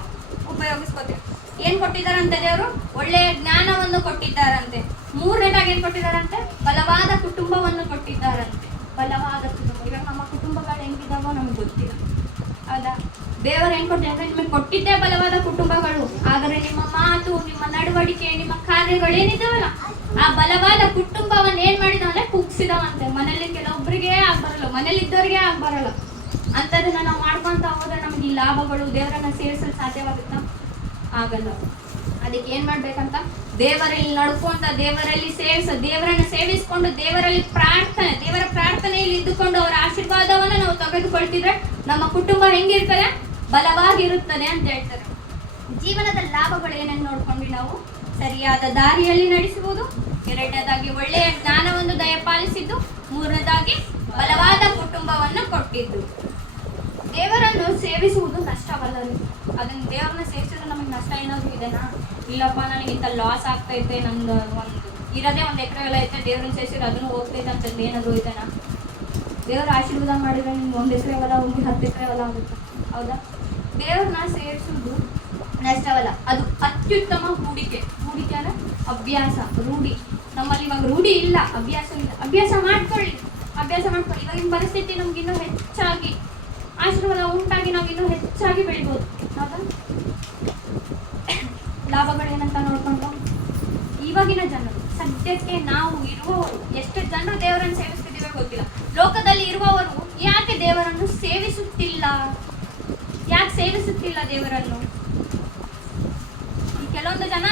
ಉಪಯೋಗಿಸ್ಕೋತೇವೆ. ಏನ್ ಕೊಟ್ಟಿದ್ದಾರಂತೆ ದೇವರು? ಒಳ್ಳೆಯ ಜ್ಞಾನವನ್ನು ಕೊಟ್ಟಿದ್ದಾರಂತೆ. ಮೂರನೇದಾಗಿ ಏನ್ ಕೊಟ್ಟಿದ್ದಾರಂತೆ? ಬಲವಾದ ಕುಟುಂಬವನ್ನು ಕೊಟ್ಟಿದ್ದಾರಂತೆ. ಬಲವಾದ ಕುಟುಂಬ. ಇವಾಗ ನಮ್ಮ ಕುಟುಂಬಗಳು ಹೆಂಗಿದಾವೋ ನಮ್ಗೆ ಗೊತ್ತಿಲ್ಲ, ಹೌದಾ? ದೇವರು ಏನ್ ಕೊಟ್ಟಿದ್ದಾರೆ? ನಿಮಗೆ ಕೊಟ್ಟಿದ್ದೇ ಬಲವಾದ ಕುಟುಂಬಗಳು. ಆದರೆ ನಿಮ್ಮ ಮಾತು, ನಿಮ್ಮ ನಡವಳಿಕೆ, ನಿಮ್ಮ ಕಾರ್ಯಗಳೇನಿದಾವಲ್ಲ, ಆ ಬಲವಾದ ಕುಟುಂಬವನ್ನು ಏನ್ ಮಾಡಿದವಂದ್ರೆ ಕುಗ್ಸಿದವಂತೆ. ಮನೇಲಿ ಕೆಲವೊಬ್ಬರಿಗೆ ಆಗ್ಬರಲ್ಲ, ಮನೇಲಿ ಇದ್ದವ್ರಿಗೆ ಆಗ್ಬರಲ್ಲ. ಅಂತದನ್ನ ನಾವು ಮಾಡ್ಕೊಂತ ಹೋದ್ರೆ ನಮಗೆ ಈ ಲಾಭಗಳು ದೇವರನ್ನ ಸೇರಿಸಲು ಸಾಧ್ಯವಾಗುತ್ತಾ? ಆಗಲ್ಲ. ಅದಕ್ಕೆ ಏನ್ ಮಾಡ್ಬೇಕಂತ? ದೇವರಲ್ಲಿ ನಡ್ಕೊಂತ, ದೇವರಲ್ಲಿ ದೇವರನ್ನ ಸೇವಿಸ್ಕೊಂಡು, ದೇವರ ಪ್ರಾರ್ಥನೆಯಲ್ಲಿ ಇದ್ದುಕೊಂಡು ಅವರ ಆಶೀರ್ವಾದವನ್ನ ನಾವು ತೆಗೆದುಕೊಳ್ತಿದ್ರೆ ನಮ್ಮ ಕುಟುಂಬ ಹೆಂಗಿರ್ತದೆ? ಬಲವಾಗಿರುತ್ತದೆ ಅಂತ ಹೇಳ್ತಾರೆ. ಜೀವನದ ಲಾಭಗಳು ಏನೇನು ನೋಡ್ಕೊಂಡ್ವಿ ನಾವು? ಸರಿಯಾದ ದಾರಿಯಲ್ಲಿ ನಡೆಸುವುದು, ಎರಡನೇದಾಗಿ ಒಳ್ಳೆಯ ಜ್ಞಾನವನ್ನು ದಯಪಾಲಿಸಿದ್ದು, ಮೂರನೇದಾಗಿ ಬಲವಾದ ಕುಟುಂಬವನ್ನು ಕೊಟ್ಟಿದ್ದು. ದೇವರನ್ನು ಸೇವಿಸುವುದು ನಷ್ಟವಲ್ಲ. ಅದನ್ನ ದೇವರನ್ನ ಸೇವಿಸಿದ್ರೆ ನಮಗೆ ನಷ್ಟ ಏನಾದ್ರು ಇದೆನಾ? ಇಲ್ಲಪ್ಪ, ನನಗೆ ಇಂಥ ಲಾಸ್ ಆಗ್ತೈತೆ, ನಂದು ಇರೋದೇ ಒಂದು ಎಕರೆ ಎಲ್ಲ ಐತೆ, ದೇವ್ರನ್ನ ಸೇರಿಸಿದ್ರೆ ಅದನ್ನು ಹೋಗ್ತೈತೆ ಅಂತಂದು ಏನಾದ್ರು ಇದೆನಾ? ದೇವ್ರ ಆಶೀರ್ವಾದ ಮಾಡಿದ್ರೆ ನಿಮ್ಗೆ 1 ಎಕರೆ ಹೊಲ ಹೋಗಿ 10 ಎಕರೆ ಹೊಲ ಆಗುತ್ತೆ, ಹೌದಾ? ದೇವ್ರನ್ನ ಸೇರಿಸುವುದು ನಷ್ಟವಲ್ಲ. ಅದು ಅತ್ಯುತ್ತಮ ಹೂಡಿಕೆ ಅಂದ್ರೆ ಅಭ್ಯಾಸ, ರೂಢಿ. ನಮ್ಮಲ್ಲಿ ಇವಾಗ ರೂಢಿ ಇಲ್ಲ, ಅಭ್ಯಾಸ ಇಲ್ಲ. ಅಭ್ಯಾಸ ಮಾಡ್ಕೊಳ್ಳಿ. ಇವಾಗಿನ ಪರಿಸ್ಥಿತಿ ನಮ್ಗೆ ಇನ್ನೂ ಹೆಚ್ಚಾಗಿ ಆಶೀರ್ವಾದ ಉಂಟಾಗಿ ನಾವು ಇನ್ನೂ ಹೆಚ್ಚಾಗಿ ಬೆಳಿಬೋದು, ಹೌದಾ? ಲಾಭಗಳೇನಂತ ನೋಡ್ಕೊಂಡು ಇವಾಗಿನ ಜನರು, ಸದ್ಯಕ್ಕೆ ನಾವು ಇರುವವರು, ಎಷ್ಟು ಜನರು ದೇವರನ್ನು ಸೇವಿಸ್ತಿದ್ದೀವಿ ಗೊತ್ತಿಲ್ಲ. ಲೋಕದಲ್ಲಿ ಇರುವವರು ಯಾಕೆ ದೇವರನ್ನು ಸೇವಿಸುತ್ತಿಲ್ಲ? ಯಾಕೆ ಸೇವಿಸುತ್ತಿಲ್ಲ ದೇವರನ್ನು? ಕೆಲವೊಂದು ಜನ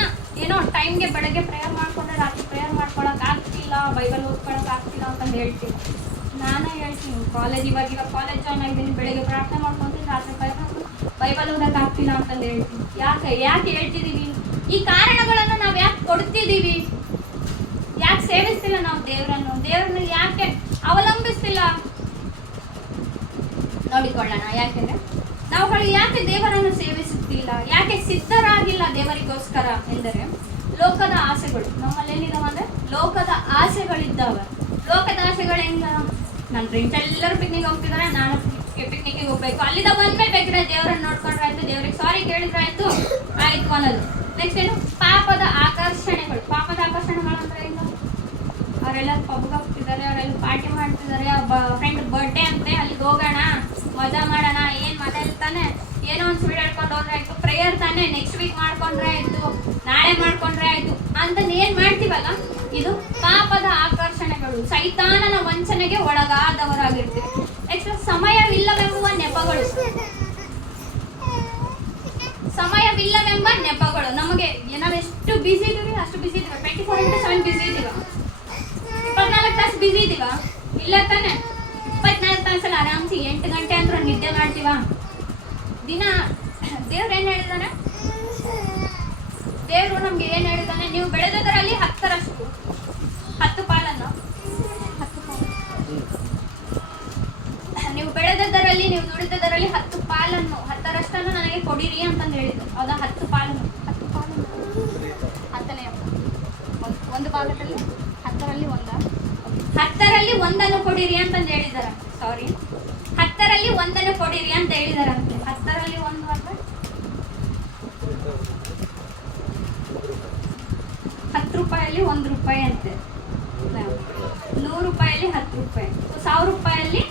ಏನೋ ಟೈಮ್ಗೆ ಬೆಳಗ್ಗೆ ಪ್ರೇಯರ್ ಮಾಡ್ಕೊಂಡ್ರೆ ರಾತ್ರಿ ಪ್ರೇಯರ್ ಮಾಡ್ಕೊಳಕ್ ಆಗ್ತಿಲ್ಲ, ಬೈಬಲ್ ಓದ್ಕೊಳಕ್ ಆಗ್ತಿಲ್ಲ ಅಂತ ಹೇಳ್ತೀನಿ. ನಾನೇ ಹೇಳ್ತೀನಿ, ಇವಾಗ ಕಾಲೇಜ್ ಜಾಯ್ನ್ ಆಗಿದ್ದೀನಿ, ಬೆಳಗ್ಗೆ ಪ್ರಾರ್ಥನೆ ಮಾಡ್ಕೊಂತೀನಿ, ರಾತ್ರಿ ಬೈಬಲ್ ಓದಕ್ ಆಗ್ತಿಲ್ಲ ಅಂತಂದು ಹೇಳ್ತೀನಿ. ಯಾಕೆ ಹೇಳ್ತಿದೀವಿ? ಈ ಕಾರಣಗಳನ್ನು ನಾವು ಯಾಕೆ ಕೊಡ್ತಿದೀವಿ? ಯಾಕೆ ಸೇವಿಸ್ತಿಲ್ಲ ನಾವು ದೇವರನ್ನ ಯಾಕೆ ಅವಲಂಬಿಸ್ತಿಲ್ಲ? ನೋಡಿಕೊಳ್ಳೋಣ. ಯಾಕೆಂದ್ರೆ ನಾವುಗಳು ಯಾಕೆ ದೇವರನ್ನು ಸೇವಿಸುತ್ತಿಲ್ಲ, ಯಾಕೆ ಸಿದ್ಧರಾಗಿಲ್ಲ ದೇವರಿಗೋಸ್ಕರ ಎಂದರೆ ಲೋಕದ ಆಸೆಗಳು ನಮ್ಮಲ್ಲಿ ಏನಿದಾವ ಅಂದ್ರೆ ಲೋಕದ ಆಸೆಗಳಿದ್ದಾವೆ. ಲೋಕದ ಆಸೆಗಳು ಹೆಂಗ? ನನ್ನ ಫ್ರೆಂಡ್ಸ್ ಎಲ್ಲರೂ ಪಿಕ್ನಿಕ್ ಹೋಗ್ತಿದ್ದಾರೆ, ನಾನು ಪಿಕ್ನಿಕ್ಗೆ ಹೋಗ್ಬೇಕು, ಅಲ್ಲಿಂದ ಬಂದ್ಮೇಲೆ ಬೇಕಿದ್ರೆ ದೇವರನ್ನ ನೋಡ್ಕೊಂಡ್ರೆ ಆಯ್ತು, ದೇವ್ರಿಗೆ ಸಾರಿ ಕೇಳಿದ್ರೆ ಆಯ್ತು ಅನ್ನೋದು. ನೆಕ್ಸ್ಟ್ ಏನು? ಪಾಪದ ಆಕರ್ಷಣೆಗಳು. ಪಾಪದ ಆಕರ್ಷಣೆಗಳು ಅಂದ್ರೆ ಏನು? ಅವರೆಲ್ಲ ಪಬ್ಗೆ ಹೋಗ್ತಿದ್ದಾರೆ, ಅವರೆಲ್ಲ ಪಾರ್ಟಿ ಮಾಡ್ತಿದ್ದಾರೆ, ಫ್ರೆಂಡ್ ಬರ್ಡೇ ಅಂತೆ, ಅಲ್ಲಿಗೆ ಹೋಗೋಣ, ಮಜಾ ಮಾಡೋಣ. ಏನ್ ಮಜಾ ಇರ್ತಾನೆ? ಏನೋ ಒಂದು ಸುಳ್ಳು ಹೇಳ್ಕೊಂಡು ಹೋದ್ರೆ ಆಯ್ತು, ಪ್ರೇಯರ್ ತಾನೆ ನೆಕ್ಸ್ಟ್ ವೀಕ್ ಮಾಡ್ಕೊಂಡ್ರೆ ಆಯ್ತು, ನಾಳೆ ಮಾಡ್ಕೊಂಡ್ರೆ ಆಯ್ತು ಅಂತ ಏನ್ ಮಾಡ್ತೀವಲ್ಲ, ಇದು ಪಾಪದ ಆಕರ್ಷಣೆಗಳು, ಸೈತಾನನ ವಂಚನೆಗೆ ಒಳಗಾದವರಾಗಿರ್ತೀವಿ. ನೆಕ್ಸ್ಟ್ ಸಮಯವಿಲ್ಲವೆಂಬುವ ನೆಪಗಳು. ಸಮಯವಿಲ್ಲವೆಂಬ ನೆಪಗಳು. ನಮಗೆ ನಾವು ಎಷ್ಟು ಬಿಸಿ ಇದೀವಿ ಅಷ್ಟು ಬಿಸಿ ಇದೀವ, 24/7 ಬಿಸಿ ಇದೀವ, 24 ತಾಸು ಬಿಸಿ ಇದೀವ? ಇಲ್ಲ ತಾನೆ. 24 ತಾಸಲ್ಲಿ ಆರಾಮ್ಸಿ 8 ಗಂಟೆ ಅಂದ್ರೆ ನಿದ್ದೆ ಮಾಡ್ತೀವ ದಿನ? ದೇವ್ರು ಏನ್ ಹೇಳಿದಾನೆ? ದೇವ್ರು ನಮ್ಗೆ ಏನ್ ಹೇಳಿದಾನೆ? ನೀವು ಬೆಳೆದದರಲ್ಲಿ 10ರಷ್ಟು, 10 ಪಾಲನ್ನು, ನೀವು ಬೆಳೆದದರಲ್ಲಿ, ನೀವು ದುಡಿದದರಲ್ಲಿ 10 ಪಾಲನ್ನು, 10ರಷ್ಟನ್ನು ನನಗೆ ಕೊಡಿರಿ ಅಂತಂದು ಹೇಳಿದ್ರು. ಅದ 10 ಪಾಲನ್ನು, 10ನೇ ಒಂದು ಭಾಗದಲ್ಲಿ 10ರಲ್ಲಿ 1 ಕೊಡಿರಿ ಅಂತಂದು ಹೇಳಿದಾರ. ಸಾರಿ, 10ರಲ್ಲಿ 1 ಕೊಡಿರಿ ಅಂತ ಹೇಳಿದಾರಂತೆ. 10ರಲ್ಲಿ 1 ಅಂದ್ರೆ 10 ರೂಪಾಯಲ್ಲಿ 1 ರೂಪಾಯಿ ಅಂತೆ, 100 ರೂಪಾಯಲ್ಲಿ 10 ರೂಪಾಯಿ, 1000 ರೂಪಾಯಲ್ಲಿ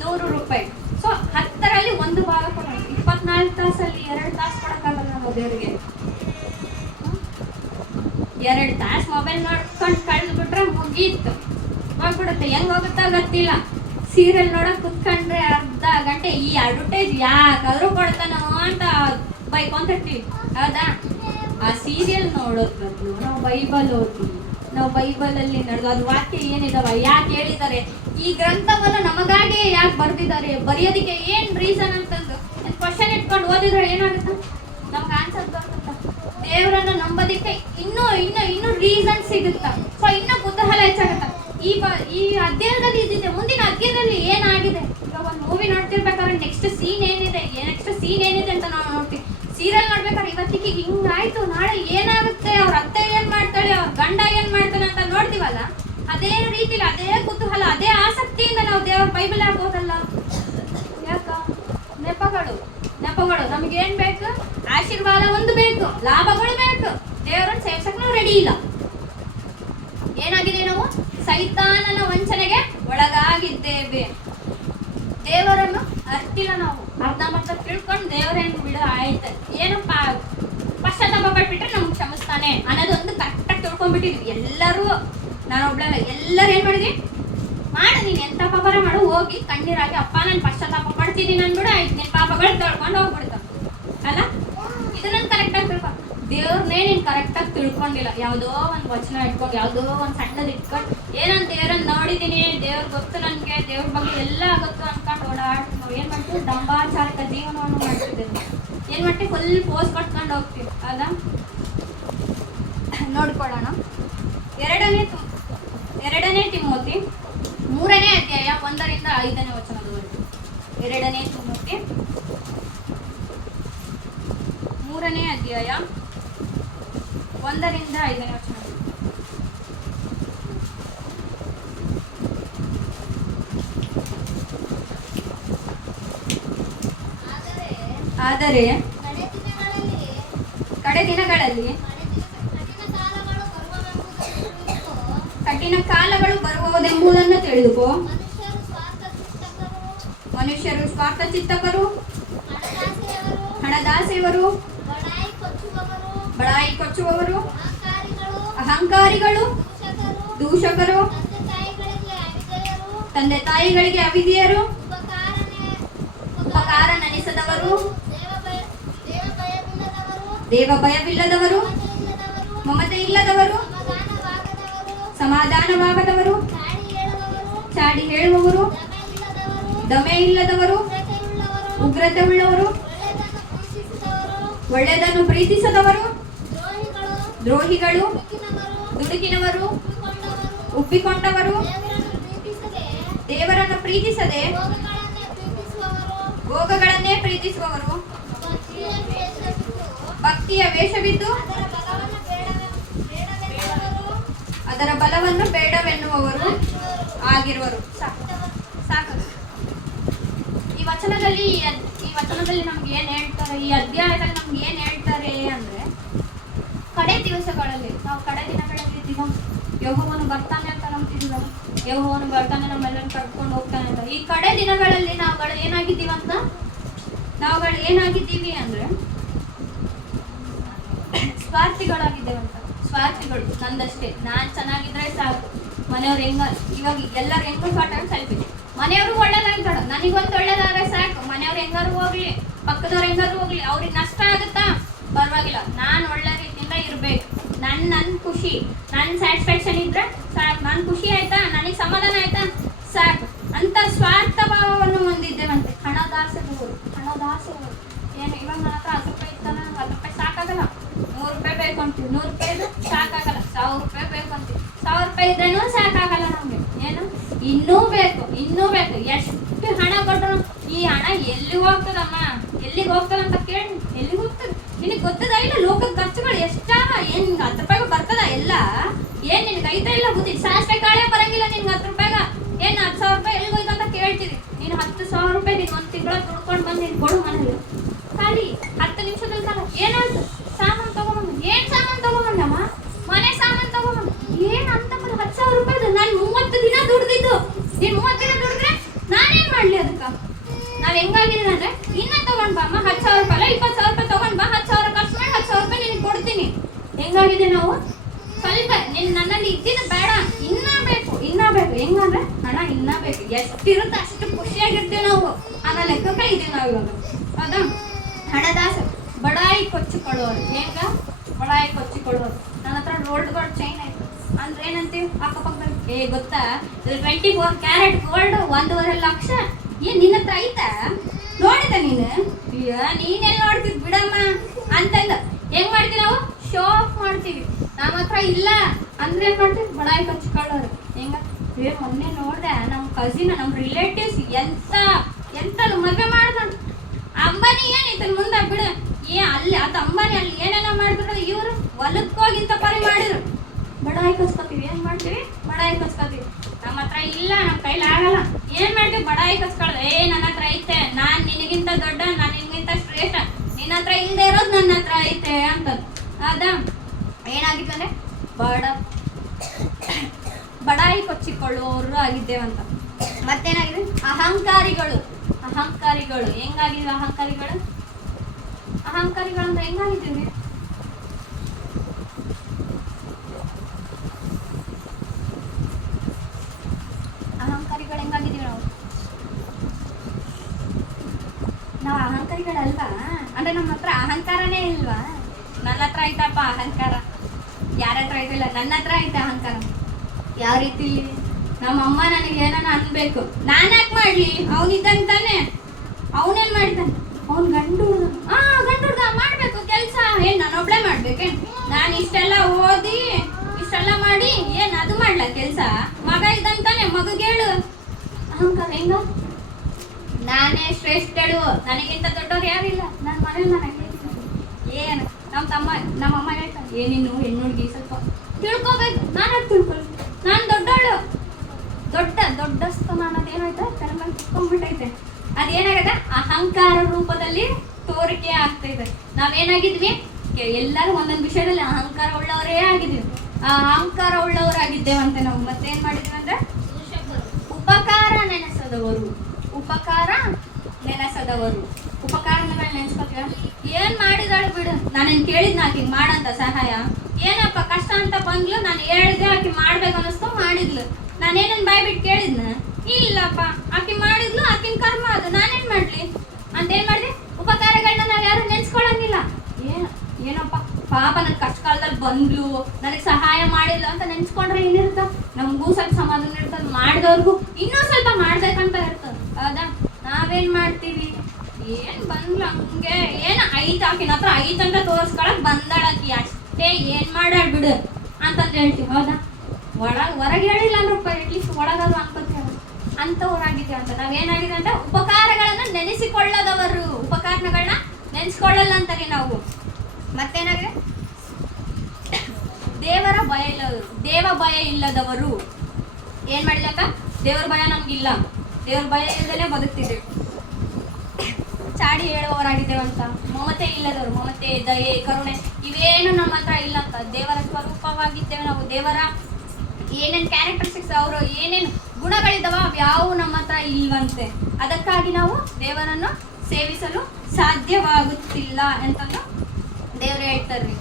100 ರೂಪಾಯಿ. ಸೊ 10ರಲ್ಲಿ 1 ಭಾಗ ಕೊಡೋಣ. 24 ತಾಸಲ್ಲಿ 2 ತಾಸು ಕೊಡಕ್ಕಾಗಲ್ಲ ನಾವು ದೇವರಿಗೆ. 2 ತಾಸು ಮೊಬೈಲ್ ನೋಡ್ಕೊಂಡು ಕಳೆದು ಬಿಟ್ರೆ ಮುಗೀತು, ಹೋಗ್ಬಿಡುತ್ತೆ. ಹೆಂಗ್ ಹೋಗುತ್ತಾ ಗೊತ್ತಿಲ್ಲ. ಸೀರಿಯಲ್ ನೋಡಕ್ ಕುತ್ಕೊಂಡ್ರೆ ಅರ್ಧ ಗಂಟೆ ಈ ಅಡ್ವರ್ಟೈಸ್ ಯಾಕಾದ್ರೂ ಕೊಡ್ತಾನೋ ಅಂತ ಬೈಕೊಂತಿರ್ತೀವಿ, ಹೌದಾ? ಆ ಸೀರಿಯಲ್ ನೋಡೋದ್ ಬದಲು ನಾವು ಬೈಬಲ್ ಓದ್ತೀವಿ. ನಾವು ಬೈಬಲಲ್ಲಿ ನಡೆದು ಅದು ವಾಕ್ಯ ಏನಿದಾವ, ಯಾಕೆ ಹೇಳಿದ್ದಾರೆ, ಈ ಗ್ರಂಥವನ್ನು ನಮಗಾಗೆ ಯಾಕೆ ಬರ್ದಿದ್ದಾರೆ, ಬರೆಯೋದಕ್ಕೆ ಏನ್ ರೀಸನ್ ಅಂತಂದು ಕ್ವಶನ್ ಇಟ್ಕೊಂಡು ಓದಿದ್ರೆ ಏನಾಗುತ್ತೆ? ನಮ್ಗೆ ಆನ್ಸರ್ ಬರುತ್ತೆ. ದೇವರನ್ನ ನಂಬೋದಕ್ಕೆ ಇನ್ನೂ ರೀಸನ್ ಸಿಗುತ್ತಾ. ಸೊ ಇನ್ನೂ ಕುತೂಹಲ ಹೆಚ್ಚಾಗುತ್ತ. ಈ ಅಧ್ಯಾಯದಲ್ಲಿ ಇದ್ದಿದೆ, ಮುಂದಿನ ಅಧ್ಯಾಯದಲ್ಲಿ ಏನಾಗಿದೆ. ಈಗ ಒಂದು ಮೂವಿ ನೋಡ್ತಿರ್ಬೇಕಾದ್ರೆ ನೆಕ್ಸ್ಟ್ ಸೀನ್ ಏನಿದೆ ಅಂತ ನಾವು ನೋಡ್ತೀವಿ. ಸೀರಿಯಲ್ ನೋಡ್ಬೇಕಾದ್ರೆ ಇವತ್ತಿಗೆ ಹಿಂಗಾಯ್ತು, ನಾಳೆ ಏನಾಗುತ್ತೆ, ಅವ್ರ ಅತ್ತೆ ಏನ್ ಮಾಡ್ತಾಳೆ, ಅವ್ರ ಗಂಡ ಏನ್ ಮಾಡ್ತಾನೆ ಅಂತ ನೋಡ್ತೀವಲ್ಲ, ಅದೇ ರೀತಿಲಿ ಅದೇ ಕುತೂಹಲ, ಅದೇ ಆಸಕ್ತಿಯಿಂದ ನಾವು ದೇವರ ಬೈಬಲ್ ಹಾಕೋದಲ್ಲ. ಯಾಕ? ನೆಪಗಳು. ನಮ್ಗೇನ್ ಬೇಕು? ಆಶೀರ್ವಾದ ಒಂದು ಬೇಕು, ಲಾಭಗಳು ಬೇಕು. ದೇವರನ್ನ ಸೇವಿಸಕ್ ನಾವು ರೆಡಿ ಇಲ್ಲ. ಏನಾಗಿದೆ? ನಾವು ಸೈತಾನನ ವಂಚನೆಗೆ ಒಳಗಾಗಿದ್ದೇವೆ. ದೇವರನ್ನು ಅರ್ತಿಲ್ಲ. ನಾವು ಅರ್ಧಮರ್ಧ ತಿಳ್ಕೊಂಡು ದೇವರೇನು ಬಿಡು ಆಯ್ತು, ಏನು ಪಶ್ಚಾತ್ತಾಪ ಪಟ್ಬಿಟ್ರೆ ನಮ್ಗೆ ಕ್ಷಮಿಸ್ತಾನೆ ಅನ್ನೋದೊಂದು ಕರೆಕ್ಟಾಗಿ ತಿಳ್ಕೊಂಡ್ಬಿಟ್ಟಿದ್ವಿ ಎಲ್ಲರೂ. ನಾನೊಬ್ಳಲ್ಲ, ಎಲ್ಲರೂ ಏನ್ ಮಾಡಿದ್ವಿ? ಮಾಡು, ನೀನು ಎಂತ ಪಾಪರ ಮಾಡು, ಹೋಗಿ ಕಣ್ಣೀರಾಗಿ ಅಪ್ಪ ನಾನು ಪಶ್ಚಾತ್ತಾಪ ಪಡ್ತಿದ್ದೀನಿ ಅಂದ್ಬಿಡು, ಆಯ್ತು, ನಿನ್ನ ಪಾಪಗಳು ತೊಳ್ಕೊಂಡು ಹೋಗ್ಬಿಡ್ತಾವ ಅಲ್ಲ. ಇದನ್ನ ಕರೆಕ್ಟಾಗಿ ತಿಳ್ಕೊ. ದೇವ್ರನ್ನೇ ನೀನು ಕರೆಕ್ಟಾಗಿ ತಿಳ್ಕೊಂಡಿಲ್ಲ. ಯಾವುದೋ ಒಂದು ವಚನ ಇಟ್ಕೊಂಡು, ಯಾವುದೋ ಒಂದು ಸಣ್ಣದು ಇಟ್ಕೊಂಡು, ಏನಂತ ದೇವ್ರನ್ನ ನೋಡಿದ್ದೀನಿ, ದೇವ್ರ ಗೊತ್ತು ನನಗೆ, ದೇವ್ರ ಬಗ್ಗೆ ಎಲ್ಲ ಗೊತ್ತು ಅನ್ಕೊಂಡು ಓಡಾಡ್ತೀವಿ. ಏನು ಮಾಡ್ತೀವಿ? ದಂಬಾಚಾರಿಕ ಜೀವನವನ್ನು ಮಾಡ್ತಿದ್ದೇವೆ. ಏನು ಮಾಡ್ತೀವಿ? ಫುಲ್ ಪೋಸ್ ಕಟ್ಕೊಂಡು ಹೋಗ್ತೀವಿ ಅಲ್ಲ. ನೋಡ್ಕೊಳ್ಳೋಣ. ಎರಡನೇ ತಿಮೋತಿ 3ನೇ ಅಧ್ಯಾಯ 1ರಿಂದ 5ನೇ ವಚನದವರೆಗೂ. 2ನೇ ತಿಮೋತಿ 3ನೇ ಅಧ್ಯಾಯ 1ರಿಂದ 5ನೇ ವಚನ. ಆದರೆ ಕಡೆ ದಿನಗಳಲ್ಲಿ ಕಠಿಣ ಕಾಲಗಳು ಬರುವುದೆಂಬುದನ್ನು ತಿಳಿದುಕೋ. ಮನುಷ್ಯರು ಸ್ವಾರ್ಥ ಚಿತ್ತಕರು, ಹಣದಾಸೆಯವರು, ಬಡಾಯಿ ಕೊಚ್ಚುವವರು, ಅಹಂಕಾರಿಗಳು, ದೂಷಕರು, ತಂದೆ ತಾಯಿಗಳಿಗೆ ಅವಿಧೇಯರು, ಇಲ್ಲದವರು, ದೇವ ಭಯವಿಲ್ಲದವರು, ಮಮತೆ ಇಲ್ಲದವರು, ಸಮಾಧಾನವಾಗದವರು, ಚಾಡಿ ಹೇಳುವವರು, ದಮೆ ಇಲ್ಲದವರು, ಉಗ್ರತೆ ಉಳ್ಳವರು, ಒಳ್ಳೆಯದನ್ನು ಪ್ರೀತಿಸದವರು, ದ್ರೋಹಿಗಳು, ದುಡುಕಿನವರು, ಉಬ್ಬಿಕೊಂಡವರು, ದೇವರನ್ನು ಪ್ರೀತಿಸದೆ ಭೋಗಗಳನ್ನೇ ಪ್ರೀತಿಸುವವರು, ಭಕ್ತಿಯ ವೇಷವಿದ್ದು ಅದರ ಬಲವನ್ನು ಬೇಡವೆನ್ನುವವರು ಆಗಿರುವರು. ಸಾಕು. ಈ ವಚನದಲ್ಲಿ ನಮ್ಗೆ ಏನ್ ಹೇಳ್ತಾರೆ, ಈ ಅಧ್ಯಾಯದಲ್ಲಿ ನಮ್ಗೆ ಏನ್ ಹೇಳ್ತಾರೆ ಅಂದ್ರೆ, ಕಡೆ ದಿವಸಗಳಲ್ಲಿ ನಾವು ಕಡೆ ದಿನಗಳಲ್ಲಿ ಇದ್ದೀವ. ಯೆಹೋವನು ಬರ್ತಾನೆ ಅಂತ ನಂಬ್ತಿದ್ದೀವ. ಯೆಹೋವನು ಬರ್ತಾನೆ, ನಮ್ಮೆಲ್ಲರೂ ಕರ್ಕೊಂಡು ಹೋಗ್ತಾನೆ ಅಂತ. ಈ ಕಡೆ ದಿನಗಳಲ್ಲಿ ನಾವುಗಳು ಏನಾಗಿದ್ದೀವಿ ಅಂದ್ರೆ ಸ್ವಾರ್ಥಿಗಳಾಗಿದ್ದೇವಂತ. ಸ್ವಾರ್ಥಿಗಳು, ನಂದಷ್ಟೇ, ನಾನ್ ಚೆನ್ನಾಗಿದ್ರೆ ಸಾಕು. ಮನೆಯವ್ರು ಇವಾಗ ಎಲ್ಲರೂ ಹೆಂಗೂ ಸೆಲ್ಫಿ. ಮನೆಯವರು ಒಳ್ಳೇದಾಗ್ತಾರ, ನನಗೊಂದು ಒಳ್ಳೇದಾದ್ರೆ ಸಾಕು. ಮನೆಯವ್ರು ಹೆಂಗಾರು ಹೋಗ್ಲಿ, ಪಕ್ಕದವ್ರು ಹೆಂಗಾರು ಹೋಗ್ಲಿ, ಅವ್ರಿಗೆ ನಷ್ಟ ಆಗುತ್ತಾ ಪರವಾಗಿಲ್ಲ, ನಾನು ಒಳ್ಳೆ ರೀತಿಯಿಂದ ಇರ್ಬೇಕು. ನನ್ನ ಖುಷಿ, ನನ್ನ ಸ್ಯಾಟಿಸ್ಫ್ಯಾಕ್ಷನ್ ಇದ್ರೆ ಸಾಕು. ನನ್ನ ಖುಷಿ ಆಯ್ತಾ, ನನಗೆ ಸಮಾಧಾನ ಆಯ್ತಾ ಸಾಕು ಅಂತ ಸ್ವಾರ್ಥ ಭಾವವನ್ನು ಹೊಂದಿದ್ದೇವಂತೆ. ಹಣದಾಸೆಗಳು ಏನು, ಇವಾಗ ನನ್ನ ಹತ್ರ 10 ರೂಪಾಯಿ ಇತ್ತಲ್ಲ, 10 ರೂಪಾಯಿ ಸಾಕಾಗಲ್ಲ, 100 ರೂಪಾಯಿ ಬೇಕು ಅಂತೀವಿ. 100 ರೂಪಾಯಿ ಸಾಕಾಗಲ್ಲ, 1000 ರೂಪಾಯಿ ಬೇಕು ಅಂತೀವಿ. 1000 ರೂಪಾಯಿ ಇದ್ರೇನು ಸಾಕಾಗಲ್ಲ ನಮ್ಗೆ. ಏನು, ಇನ್ನೂ ಬೇಕು. ಎಷ್ಟು ಹಣ ಕೊಟ್ಟರು ಈ ಹಣ ಎಲ್ಲಿಗೆ ಹೋಗ್ತದಮ್ಮ, ಎಲ್ಲಿಗೆ ಹೋಗ್ತದಂತ ಕೇಳಿ, ಎಲ್ಲಿಗೆ ಹೋಗ್ತದೆ ನಿನಗೆ ಗೊತ್ತದ ಇಲ್ಲ? ಲೋಕದ ಖರ್ಚುಗಳು ಎಷ್ಟಾವ? ಏನ್ 10 ರೂಪಾಯಿಗೆ ಬರ್ತದ ಎಲ್ಲ? ಏನ್ ನಿನ್ಗೆ ಐತಾ ಇಲ್ಲ ಬುದ್ಧಿ? ಸಾಸಿವೆ ಕಾಳೆ ಬರಂಗಿಲ್ಲ ನಿನ್ಗೆ 10 ರೂಪಾಯಿಗ. ಏನ್ 10,000 ರೂಪಾಯಿ ಎಲ್ಲಿಗೆ ಹೋಯ್ತು ಅಂತ ಕೇಳ್ತೀರಿ. ನೀನು 10,000 ರೂಪಾಯಿ ನೀನು 1 ತಿಂಗಳ ದುಡ್ಕೊಂಡು ಬಂದು ನೀನು ಕೊಡು ಮನೇಲಿ. ಖಾಲಿ 10 ನಿಮಿಷದಲ್ಲಿ ಕಾಲ ಏನಾಯ್ತು? ಸಾಮಾನು ತಗೊಂಬಂದು. ಏನ್ ಸಾಮಾನು ತಗೊಂಬಂದಮ್ಮ? ಮನೆ ಸಾಮಾನು ತಗೊಂಬಂದು. ಏನ್ ಅಂತ 10,000 ರೂಪಾಯಿದು? ನಾನು 30 ದಿನ ದುಡ್ದಿದ್ದು. ನೀನ್ 30 ದಿನ ದುಡಿದ್ರೆ ನಾನೇನ್ ಮಾಡ್ಲಿ ಅದಕ್ಕ? ನಾವ್ ಹೆಂಗಾಗಿದ್ದೀರ ಅಂದ್ರೆ, ಇನ್ನ ತಗೊಂಡ್ ಬಾ ಅಮ್ಮ, 10,000 ರೂಪಾಯಿ ಅಲ್ಲ 20,000 ರೂಪಾಯಿ ತಗೊಂಡ್ ಬಾ, 10,000 ಖರ್ಚು ಮಾಡಿ 10,000 ರೂಪಾಯಿ ನಿನಗೆ ಕೊಡ್ತೀನಿ. ಹೆಂಗಾಗಿದೆ ನಾವು? ಸ್ವಲ್ಪ ನನ್ನಲ್ಲಿ ಇದ್ದಿದ್ದು ಬೇಡ, ಇನ್ನ ಬೇಕು. ಹೆಂಗಂದ್ರೆ ಹಣ ಇನ್ನ ಬೇಕು. ಎಷ್ಟಿರುತ್ತೆ ಅಷ್ಟು ಖುಷಿಯಾಗಿರ್ತೀವಿ ನಾವು. ಅನ್ನೋ ಲೆಕ್ಕಕ್ಕೆ ಇದೀವಿ ನಾವು ಇವಾಗ. ಹೌದಾ? ಹಣದಾಸೆ, ಬಡಾಯಿ ಕೊಚ್ಚಿಕೊಳ್ಳೋರು. ಹೆಂಗ ಬಡಾಯಿ ಕೊಚ್ಚಿಕೊಳ್ಳೋರು? ನನ್ನ ಹತ್ರ ರೋಲ್ಡ್ ಗೋಲ್ಡ್ ಚೈನ್ ಆಯ್ತು ಅಂದ್ರೆ ಏನಂತೀವಿ ಅಕ್ಕಪಕ್ಕದಲ್ಲಿ, ಗೊತ್ತಾ 24 ಕ್ಯಾರೆಟ್ ಗೋಲ್ಡ್ 1.5 ಲಕ್ಷ. ಏನ್ ನಿನ್ನ ಹತ್ರ ಆಯ್ತಾ? ನೋಡಿದ ನೀನು? ನೀನೆಲ್ಲ ನೋಡ್ತಿದ್ ಬಿಡಮ್ಮ ಅಂತಂದ ಹೆಂಗ್ ಮಾಡ್ತೀವಿ ನಾವು? ಶೋ ಆಫ್ ಮಾಡ್ತೀವಿ. ನಮ್ಮ ಹತ್ರ ಇಲ್ಲ ಅಂದ್ರೆ ಏನ್ ಮಾಡ್ತೀವಿ? ಬಡಾಯಿ ಕೊಚ್ಚಿಕೊಳ್ಳೋರು. ಹೆಂಗ? ಮೊನ್ನೆ ನೋಡ್ದೆ ನಮ್ಮ ಕಸಿನ್, ನಮ್ಮ ರಿಲೇಟಿವ್ಸ್ ಎಂತ ಮದುವೆ ಮಾಡ್ದ. ಅಂಬಾನಿ ಏನ್ ಇದನ್ ಮುಂದೆ ಬಿಡ, ಅಲ್ಲಿ ಅದು ಅಂಬಾನಿ ಅಲ್ಲಿ ಏನೆಲ್ಲ ಮಾಡಿದ್ರು, ಇವರು ಹೊಲಕ್ಕೋಗಿಂತ ಪರಿ ಮಾಡಿದ್ರು. ಬಡಾಯಿ ಕಚ್ಕೋತೀವಿ. ಏನ್ ಮಾಡ್ತೀವಿ? ಬಡಾಯಿ ಕಚ್ಕೋತೀವಿ. ನಮ್ಮ ಹತ್ರ ಇಲ್ಲ, ನಮ್ಮ ಕೈಲಿ ಆಗಲ್ಲ. ಏನ್ ಮಾಡ್ತೀವಿ? ಬಡಾಯಿ ಕಚ್ಕೊಳ್ಳೋದು. ನನ್ನ ಹತ್ರ ಐತೆ, ನಾನ್ ನಿನಗಿಂತ ದೊಡ್ಡ, ನಾನು ನಿನಗಿಂತ ಶ್ರೇಷ್ಠ, ನಿನ್ನ ಹತ್ರ ಇಲ್ಲದೆ ಇರೋದು ನನ್ನ ಹತ್ರ ಐತೆ ಅಂತ. ಅದಾ ಏನಾಗಿತ್ತು ಅಂದ್ರೆ ಬಡಾಯಿ ಕೊಚ್ಚಿಕೊಳ್ಳುವವರು ಆಗಿದ್ದೇವಂತ. ಮತ್ತೇನಾಗಿದೆ? ಅಹಂಕಾರಿಗಳು. ಹೆಂಗಾಗಿದ್ವಿ? ಅಹಂಕಾರಿಗಳು ಅಂದ್ರೆ ಹೆಂಗಾಗಿದ್ದೀವಿ? ಅಹಂಕಾರಿಗಳು ಹೆಂಗಾಗಿದ್ದೀವಿ ನಾವು ಅಹಂಕಾರಿಗಳಲ್ವಾ? ಅಂದ್ರೆ ನಮ್ಮ ಹತ್ರ ಅಹಂಕಾರನೇ ಇಲ್ವಾ? ನನ್ನ ಹತ್ರ ಐತಪ್ಪ ಅಹಂಕಾರ, ಯಾರ ಹತ್ರ ಐತಿಲ್ಲ, ನನ್ನ ಹತ್ರ ಐತೆ ಅಹಂಕಾರ. ಯಾವ ರೀತಿ? ನಮ್ಮ ಅಮ್ಮ ನನಗೆ ಏನಾನ ಅನ್ಬೇಕು, ನಾನು ಯಾಕೆ ಮಾಡ್ಲಿ? ಅವನಿದ್ದಂತಾನೆ, ಅವನೇನ್ ಮಾಡಿದ್ದಾನೆ? ಅವ್ನ್ ಗಂಡು ಹುಡ್ಗ ಮಾಡ್ಬೇಕು ಕೆಲ್ಸ. ಏನ್ ನಾನೊಬ್ಳೆ ಮಾಡ್ಬೇಕೇನ್? ನಾನು ಇಷ್ಟೆಲ್ಲ ಓದಿ ಇಷ್ಟೆಲ್ಲ ಮಾಡಿ ಏನ್ ಅದು ಮಾಡ್ಲ ಕೆಲ್ಸ? ಮಗ ಇದ್ದಂತಾನೆ, ಮಗಗೇಳು. ಅಹಂಕಾರ ಹೆಂಗ? ನಾನೇ ಶ್ರೇಷ್ಠಳು, ನನಗಿಂತ ದೊಡ್ಡವ್ರು ಯಾರಿಲ್ಲ. ನನ್ನ ಮನೇಲಿ ನಾನು ಏನು ನಮ್ಮ ಅಮ್ಮ ಹೇಳ್ತಾರೆ, ಏನಿನ್ನು ಹೆಣ್ಣು ಹುಡುಗಿ ಸ್ವಲ್ಪ ತಿಳ್ಕೊಬೇಕು. ನಾನು ತಿಳ್ಕೊಳ್ಳಿ, ನಾನು ದೊಡ್ಡವಳು. ದೊಡ್ಡಸ್ತು ಅನ್ನೋದು ಏನಾಯ್ತು? ತಲೆಮೇಲೆ ತಿಳ್ಕೊಂಡ್ಬಿಟ್ಟೈತೆ. ಅದೇನಾಗದ? ಅಹಂಕಾರ ರೂಪದಲ್ಲಿ ತೋರಿಕೆ ಆಗ್ತಾ ಇದೆ. ನಾವೇನಾಗಿದ್ವಿ? ಎಲ್ಲರೂ ಒಂದೊಂದು ವಿಷಯದಲ್ಲಿ ಅಹಂಕಾರ ಉಳ್ಳವರೇ ಆಗಿದ್ವಿ. ಆ ಅಹಂಕಾರ ಉಳ್ಳವರಾಗಿದ್ದೇವಂತೆ ನಾವು. ಮತ್ತೇನ್ ಮಾಡಿದ್ವಿ ಅಂದ್ರೆ, ಉಪಕಾರ ನೆನೆಸದವರು. ಉಪಕಾರಗಳನ್ನ ನೆನೆಸ್ಕೊತೀವ. ಏನ್ ಮಾಡಿದಾಳು ಬಿಡು, ನಾನೇನ್ ಕೇಳಿದ್ನ ಆಕಿಗೆ ಮಾಡಂತ ಸಹಾಯ? ಏನಪ್ಪ ಕಷ್ಟ ಅಂತ ಬಂದ್ಲು, ನಾನು ಹೇಳ್ದೆ ಆಕಿ ಮಾಡ್ಬೇಕು ಅನ್ನಿಸ್ತು, ಮಾಡಿದ್ಲು. ನಾನೇನನ್ ಬಾಯ್ ಬಿಟ್ಟು ಕೇಳಿದ್ನ? ಇಲ್ಲಪ್ಪ, ಆಕಿ ಮಾಡಿದ್ಲು, ಆಕಿನ ಕರ್ಮ ಅದು, ನಾನೇನ್ ಮಾಡ್ಲಿ ಅಂತ ಏನ್ ಮಾಡಿದೆ? ಉಪಕಾರಗಳನ್ನ ನಾವು ಯಾರು ನೆನ್ಸ್ಕೊಳಂಗಿಲ್ಲ. ಏನಪ್ಪ ಪಾಪ ನನ್ನ ಕಷ್ಟ ಕಾಲದಲ್ಲಿ ಬಂದ್ಲು, ನನಗೆ ಸಹಾಯ ಮಾಡಿಲ್ಲ ಅಂತ ನೆನ್ಸ್ಕೊಂಡ್ರೆ ಏನಿರುತ್ತ, ನಮಗೂ ಸ್ವಲ್ಪ ಸಮಾಧಾನ ಇರ್ತದೆ, ಮಾಡಿದವ್ರಿಗೂ ಇನ್ನೂ ಸ್ವಲ್ಪ ಮಾಡ್ಬೇಕಂತ ಇರ್ತದೆ. ಹೌದಾ? ನಾವೇನ್ ಮಾಡ್ತೀವಿ, ಏನ್ ಬಂದ್ಲು ಹಂಗೆ ಏನ್ ಐತ್ ಆಕಿನ ಹತ್ರ ಐತಂತ ತೋರಿಸ್ಕೊಳಕ್ ಬಂದಾಳಕಿ ಅಷ್ಟೇ, ಏನ್ ಮಾಡಾಳ್ ಬಿಡು ಅಂತಂದು ಹೇಳ್ತೀವಿ. ಹೌದಾ? ಹೊರಗೆ ಹೇಳಿಲ್ಲ ಅಂದ್ರಪ್ಪ ಅಟ್ಲೀಸ್ಟ್ ಒಳಗಾದ್ರು ಅನ್ಕೋತೀವಿ ಅಂತವ್ರಾಗಿದ್ದೀವಿ ಅಂತ. ನಾವೇನಾಗಿದೆ ಅಂತ ಉಪಕಾರಗಳನ್ನ ನೆನೆಸಿಕೊಳ್ಳದವರು, ಉಪಕಾರಗಳನ್ನ ನೆನೆಸ್ಕೊಳ್ಳಲ್ಲ ಅಂತಾರೆ ನಾವು. ಮತ್ತೇನಾಗಿದೆ, ದೇವ ಭಯ ಇಲ್ಲದವರು. ಏನ್ ಮಾಡಿಲ್ಲ ಅಂತ, ದೇವ್ರ ಭಯ ನಮ್ಗಿಲ್ಲ, ದೇವ್ರ ಭಯ ಇಲ್ಲದಲ್ಲೇ ಬದುಕ್ತಿದ್ದೇವೆ, ಚಾಡಿ ಹೇಳುವವರಾಗಿದ್ದೇವಂತ. ಮಮತೆ ಇಲ್ಲದವರು, ಮಮತೆ, ದಯೆ, ಕರುಣೆ ಇವೇನು ನಮ್ಮ ಹತ್ರ ಇಲ್ಲ ಅಂತ. ದೇವರ ಸ್ವರೂಪವಾಗಿದ್ದೇವೆ ನಾವು. ದೇವರ ಏನೇನು ಕ್ಯಾರೆಕ್ಟರಿಸ್ಟಿಕ್ಸ್, ಅವರು ಏನೇನು ಗುಣಗಳಿದಾವ ಅವ್ಯಾವು ನಮ್ಮ ಹತ್ರ ಇಲ್ವಂತೆ. ಅದಕ್ಕಾಗಿ ನಾವು ದೇವರನ್ನು ಸೇವಿಸಲು ಸಾಧ್ಯವಾಗುತ್ತಿಲ್ಲ ಅಂತಂದು ದೇವ್ರು ಹೇಳ್ತಾರ್ರಿ.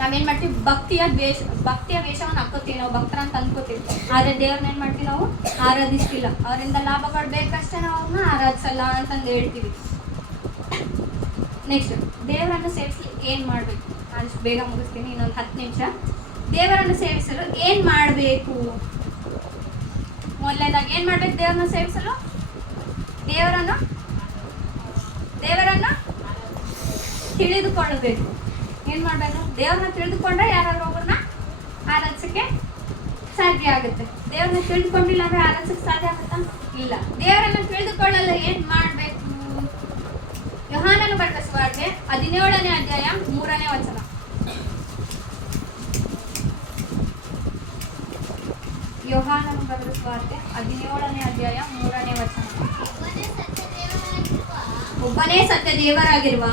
ನಾವೇನ್ ಮಾಡ್ತೀವಿ, ಭಕ್ತಿಯ ವೇಷವನ್ನು ಹಾಕೋತೀವಿ, ನಾವು ಭಕ್ತರ ಅಂತ ಅನ್ಕೋತೀವಿ. ಆದ್ರೆ ದೇವ್ರನ್ನ ಏನ್ ಮಾಡ್ತೀವಿ, ನಾವು ಆರಾಧಿಸ್ತಿಲ್ಲ. ಅವರಿಂದ ಲಾಭಗಳು ಬೇಕಷ್ಟೇ ನಾವು ಅವ್ರನ್ನ ಆರಾಧಿಸಲ್ಲ ಅಂತಂದು ಹೇಳ್ತೀವಿ. ನೆಕ್ಸ್ಟ್, ದೇವರನ್ನು ಸೇವಿಸಲು ಏನ್ ಮಾಡ್ಬೇಕು, ನಾನು ಬೇಗ ಮುಗಿಸ್ತೀನಿ, ಇನ್ನೊಂದು 10 ನಿಮಿಷ. ದೇವರನ್ನು ಸೇವಿಸಲು ಏನ್ ಮಾಡ್ಬೇಕು? ಮೊದಲನೇದಾಗಿ ಏನ್ ಮಾಡ್ಬೇಕು, ದೇವರನ್ನ ಸೇವಿಸಲು ದೇವರನ್ನ ತಿಳಿದುಕೊಳ್ಳಬೇಕು. ಏನ್ ಮಾಡ್ಬೇಕು, ದೇವ್ರನ್ನ ತಿಳಿದುಕೊಂಡ್ರೆ ಯಾರಾದ್ರೂ ಒಬ್ಬರನ್ನ ಆರಾಧಿಸಕ್ಕೆ ಸಾಧ್ಯ ಆಗುತ್ತೆ. ದೇವ್ರನ್ನ ತಿಳಿದುಕೊಂಡಿಲ್ಲ ಅಂದ್ರೆ ಆರಾಧಿಸಕ್ಕೆ ಸಾಧ್ಯ ಆಗುತ್ತಾ? ಇಲ್ಲ. ದೇವರನ್ನ ತಿಳಿದುಕೊಳ್ಳಲು ಏನ್ ಮಾಡ್ಬೇಕು? ಯೋಹಾನನು ಬರೆದ ಸುವಾರ್ತೆ 17ನೇ ಅಧ್ಯಾಯ 3ನೇ ವಚನ. ಯೋಹಾನನು ಬರೆದ ಸುವಾರ್ತೆ 17ನೇ ಅಧ್ಯಾಯ 3ನೇ ವಚನ. ಒಬ್ಬನೇ ಸತ್ಯ ದೇವರಾಗಿರುವ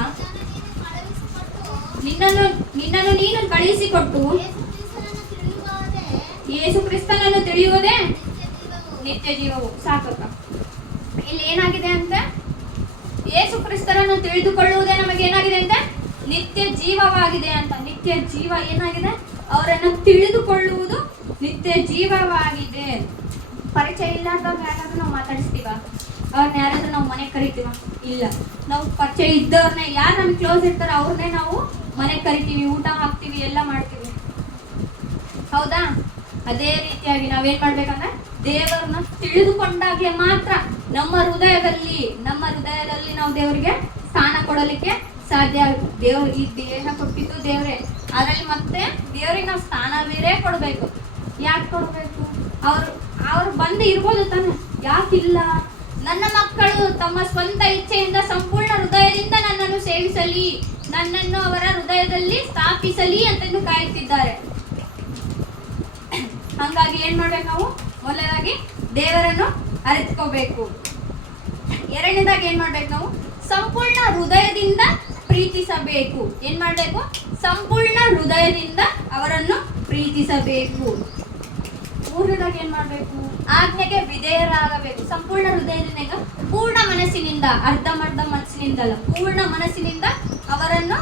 ನಿನ್ನನ್ನು ನೀನು ಕಳುಹಿಸಿಕೊಟ್ಟು ಯೇಸು ಕ್ರಿಸ್ತನನ್ನು ತಿಳಿಯುವುದೇ ನಿತ್ಯ ಜೀವವು. ಸಾಕಕ್ಕ, ಇಲ್ಲಿ ಏನಾಗಿದೆ ಅಂತ, ಯೇಸು ಕ್ರಿಸ್ತನನ್ನು ತಿಳಿದುಕೊಳ್ಳುವುದೇ ನಮಗೆ ಏನಾಗಿದೆ ಅಂತ, ನಿತ್ಯ ಜೀವವಾಗಿದೆ ಅಂತ. ನಿತ್ಯ ಜೀವ ಏನಾಗಿದೆ, ಅವರನ್ನು ತಿಳಿದುಕೊಳ್ಳುವುದು ನಿತ್ಯ ಜೀವವಾಗಿದೆ. ಪರಿಚಯ ಇಲ್ಲಾರ್ದವ್ರು ಯಾರಾದ್ರೂ ನಾವು ಮಾತಾಡಿಸ್ತೀವ? ಅವ್ರನ್ನ ಯಾರಾದ್ರೂ ನಾವು ಮನೆಗೆ ಕರಿತೀವ? ಇಲ್ಲ. ನಾವು ಪರಿಚಯ ಇದ್ದವ್ರನ್ನ, ಯಾರು ನಮ್ಗೆ ಕ್ಲೋಸ್ ಇರ್ತಾರೋ ಅವ್ರನ್ನೇ ನಾವು ಮನೆಗೆ ಕರಿತೀವಿ, ಊಟ ಹಾಕ್ತೀವಿ, ಎಲ್ಲ ಮಾಡ್ತೀವಿ. ಹೌದಾ? ಅದೇ ರೀತಿಯಾಗಿ ನಾವೇನ್ ಮಾಡ್ಬೇಕಂದ್ರೆ, ದೇವರನ್ನ ತಿಳಿದುಕೊಂಡಾಗ್ಲೇ ಮಾತ್ರ ನಮ್ಮ ಹೃದಯದಲ್ಲಿ ನಾವು ದೇವರಿಗೆ ಸ್ಥಾನ ಕೊಡಲಿಕ್ಕೆ ಸಾಧ್ಯ ಆಗುತ್ತೆ. ದೇವ್ರು ಈ ದೇಹ ಕೊಟ್ಟಿದ್ದು ದೇವ್ರೆ, ಅದರಲ್ಲಿ ಮತ್ತೆ ದೇವ್ರಿಗೆ ನಾವು ಸ್ಥಾನ ಬೇರೆ ಕೊಡ್ಬೇಕು. ಯಾಕೆ ಕೊಡ್ಬೇಕು? ಅವ್ರು ಬಂದು ಇರ್ಬೋದು ತಾನೆ, ಯಾಕಿಲ್ಲ? ನನ್ನ ಮಕ್ಕಳು ತಮ್ಮ ಸ್ವಂತ ಇಚ್ಛೆಯಿಂದ ಸಂಪೂರ್ಣ ಹೃದಯದಿಂದ ನನ್ನನ್ನು ಸೇವಿಸಲಿ, ನನ್ನನ್ನು ಅವರ ಹೃದಯದಲ್ಲಿ ಸ್ಥಾಪಿಸಲಿ ಅಂತಂದು ಕಾಯುತ್ತಿದ್ದಾರೆ. ಹಂಗಾಗಿ ಏನ್ ಮಾಡ್ಬೇಕು, ನಾವು ಮೊದಲನೇದಾಗಿ ದೇವರನ್ನು ಅರಿತುಕೋಬೇಕು. ಎರಡನೇದಾಗಿ ಏನ್ ಮಾಡ್ಬೇಕು, ನಾವು ಸಂಪೂರ್ಣ ಹೃದಯದಿಂದ ಪ್ರೀತಿಸಬೇಕು. ಏನ್ ಮಾಡ್ಬೇಕು? ಸಂಪೂರ್ಣ ಹೃದಯದಿಂದ ಅವರನ್ನು ಪ್ರೀತಿಸಬೇಕು. ಮೂರನೇದಾಗಿ ಏನ್ ಮಾಡ್ಬೇಕು? ಆಜ್ಞೆಗೆ ವಿಧೇಯರಾಗಬೇಕು. ಸಂಪೂರ್ಣ ಹೃದಯದಿಂದ, ಪೂರ್ಣ ಮನಸ್ಸಿನಿಂದ, ಅರ್ಧಮರ್ಧ ಮನಸ್ಸಿನಿಂದಲ್ಲ, ಪೂರ್ಣ ಮನಸ್ಸಿನಿಂದ ಅವರನ್ನು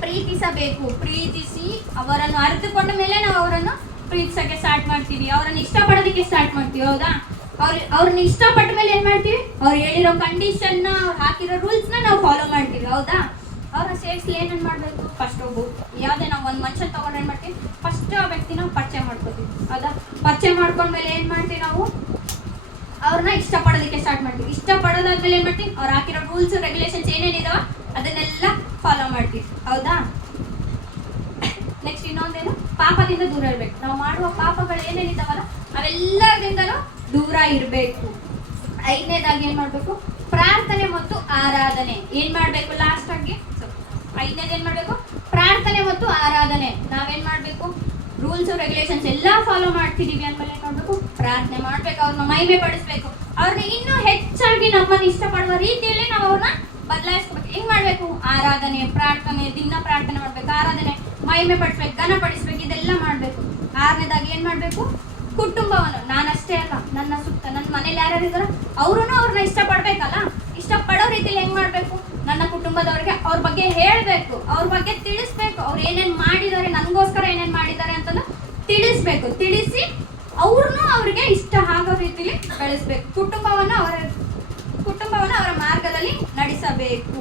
ಪ್ರೀತಿಸಬೇಕು. ಪ್ರೀತಿಸಿ ಅವರನ್ನು ಅರಿತುಕೊಂಡ ಮೇಲೆ ನಾವು ಅವರನ್ನು ಪ್ರೀತಿಸಕ್ಕೆ ಸ್ಟಾರ್ಟ್ ಮಾಡ್ತೀವಿ, ಅವರನ್ನು ಇಷ್ಟಪಡೋದಕ್ಕೆ ಸ್ಟಾರ್ಟ್ ಮಾಡ್ತೀವಿ. ಹೌದಾ? ಅವ್ರನ್ನ ಇಷ್ಟಪಟ್ಟ ಮೇಲೆ ಏನ್ ಮಾಡ್ತೀವಿ, ಅವ್ರು ಹೇಳಿರೋ ಕಂಡೀಷನ್ ನ, ಅವ್ರು ಹಾಕಿರೋ ರೂಲ್ಸ್ ನ ನಾವು ಫಾಲೋ ಮಾಡ್ತೀವಿ. ಹೌದಾ? ಅವ್ರನ್ನ ಸೇರಿಸಿ ಏನೇನು ಮಾಡಬೇಕು? ಫಸ್ಟ್ ಯಾವುದೇ ನಾವು ಒಂದು ಮನುಷ್ಯನ ತಗೊಂಡು ಏನು ಮಾಡ್ತೀವಿ, ಫಸ್ಟ್ ಆ ವ್ಯಕ್ತಿನ ಪರಿಚಯ ಮಾಡ್ಕೋತೀವಿ. ಹೌದಾ? ಪರಿಚಯ ಮಾಡ್ಕೊಂಡ್ಮೇಲೆ ಏನು ಮಾಡ್ತೀವಿ, ನಾವು ಅವ್ರನ್ನ ಇಷ್ಟಪಡೋದಕ್ಕೆ ಸ್ಟಾರ್ಟ್ ಮಾಡ್ತೀವಿ. ಇಷ್ಟಪಡೋದಾದ್ಮೇಲೆ ಏನು ಮಾಡ್ತೀವಿ, ಅವ್ರು ಹಾಕಿರೋ ರೂಲ್ಸ್ ರೆಗ್ಯುಲೇಷನ್ಸ್ ಏನೇನಿದಾವ ಅದನ್ನೆಲ್ಲ ಫಾಲೋ ಮಾಡ್ತೀವಿ. ಹೌದಾ? ನೆಕ್ಸ್ಟ್ ಇನ್ನೊಂದೇನು, ಪಾಪದಿಂದ ದೂರ ಇರಬೇಕು. ನಾವು ಮಾಡುವ ಪಾಪಗಳು ಏನೇನಿದಾವಲ್ಲ ಅವೆಲ್ಲದಿಂದಲೂ ದೂರ ಇರಬೇಕು. ಐದನೇದಾಗಿ ಏನ್ ಮಾಡ್ಬೇಕು? ಪ್ರಾರ್ಥನೆ ಮತ್ತು ಆರಾಧನೆ. ಏನ್ ಮಾಡ್ಬೇಕು? ಲಾಸ್ಟ್ ಆಗಿ ಐದನೇದು ಏನ್ ಮಾಡ್ಬೇಕು? ಪ್ರಾರ್ಥನೆ ಮತ್ತು ಆರಾಧನೆ. ನಾವೇನ್ ಮಾಡ್ಬೇಕು? ರೂಲ್ಸ್ ರೆಗ್ಯುಲೇಷನ್ಸ್ ಎಲ್ಲ ಫಾಲೋ ಮಾಡ್ತಿದೀವಿ ಅಂದ್ಮೇಲೆ ಏನ್ ಮಾಡ್ಬೇಕು? ಪ್ರಾರ್ಥನೆ ಮಾಡ್ಬೇಕು, ಅವ್ರನ್ನ ಮಹಿಮೆ ಪಡಿಸ್ಬೇಕು. ಅವ್ರನ್ನ ಇನ್ನೂ ಹೆಚ್ಚಾಗಿ ನಮ್ಮನ್ನ ಇಷ್ಟಪಡುವ ರೀತಿಯಲ್ಲಿ ನಾವು ಅವ್ರನ್ನ ಬದಲಾಯಿಸ್ಕೋಬೇಕು. ಹೆಂಗ್ ಮಾಡ್ಬೇಕು? ಆರಾಧನೆ, ಪ್ರಾರ್ಥನೆ, ದಿನ ಪ್ರಾರ್ಥನೆ ಮಾಡ್ಬೇಕು, ಆರಾಧನೆ, ಮಹಿಮೆ ಪಡಿಸ್ಬೇಕು, ಘನ ಪಡಿಸ್ಬೇಕು, ಇದೆಲ್ಲ ಮಾಡ್ಬೇಕು. ಆರನೇದಾಗಿ ಏನ್ ಮಾಡ್ಬೇಕು? ಕುಟುಂಬವನ್ನು, ನಾನಷ್ಟೇ ಅಲ್ಲ, ನನ್ನ ಸುತ್ತ ನನ್ನ ಮನೇಲಿ ಯಾರ್ಯಾರಿದಾರ ಅವ್ರನ್ನ ಇಷ್ಟಪಡ್ಬೇಕಲ್ಲ. ಇಷ್ಟಪಡೋ ರೀತಿಯಲ್ಲಿ ಹೆಂಗ್ ಮಾಡ್ಬೇಕು? ನನ್ನ ಕುಟುಂಬದವ್ರಿಗೆ ಅವ್ರ ಬಗ್ಗೆ ಹೇಳ್ಬೇಕು, ಅವ್ರ ಬಗ್ಗೆ ತಿಳಿಸ್ಬೇಕು. ಅವ್ರು ಏನೇನ್ ಮಾಡಿದ್ದಾರೆ, ನನಗೋಸ್ಕರ ಏನೇನ್ ಮಾಡಿದ್ದಾರೆ ಅಂತಂದು ತಿಳಿಸ್ಬೇಕು. ತಿಳಿಸಿ ಅವ್ರಿಗೆ ಇಷ್ಟ ಸೇವಿಸಬೇಕು. ಕುಟುಂಬವನ್ನು ಅವರ ಮಾರ್ಗದಲ್ಲಿ ನಡೆಸಬೇಕು.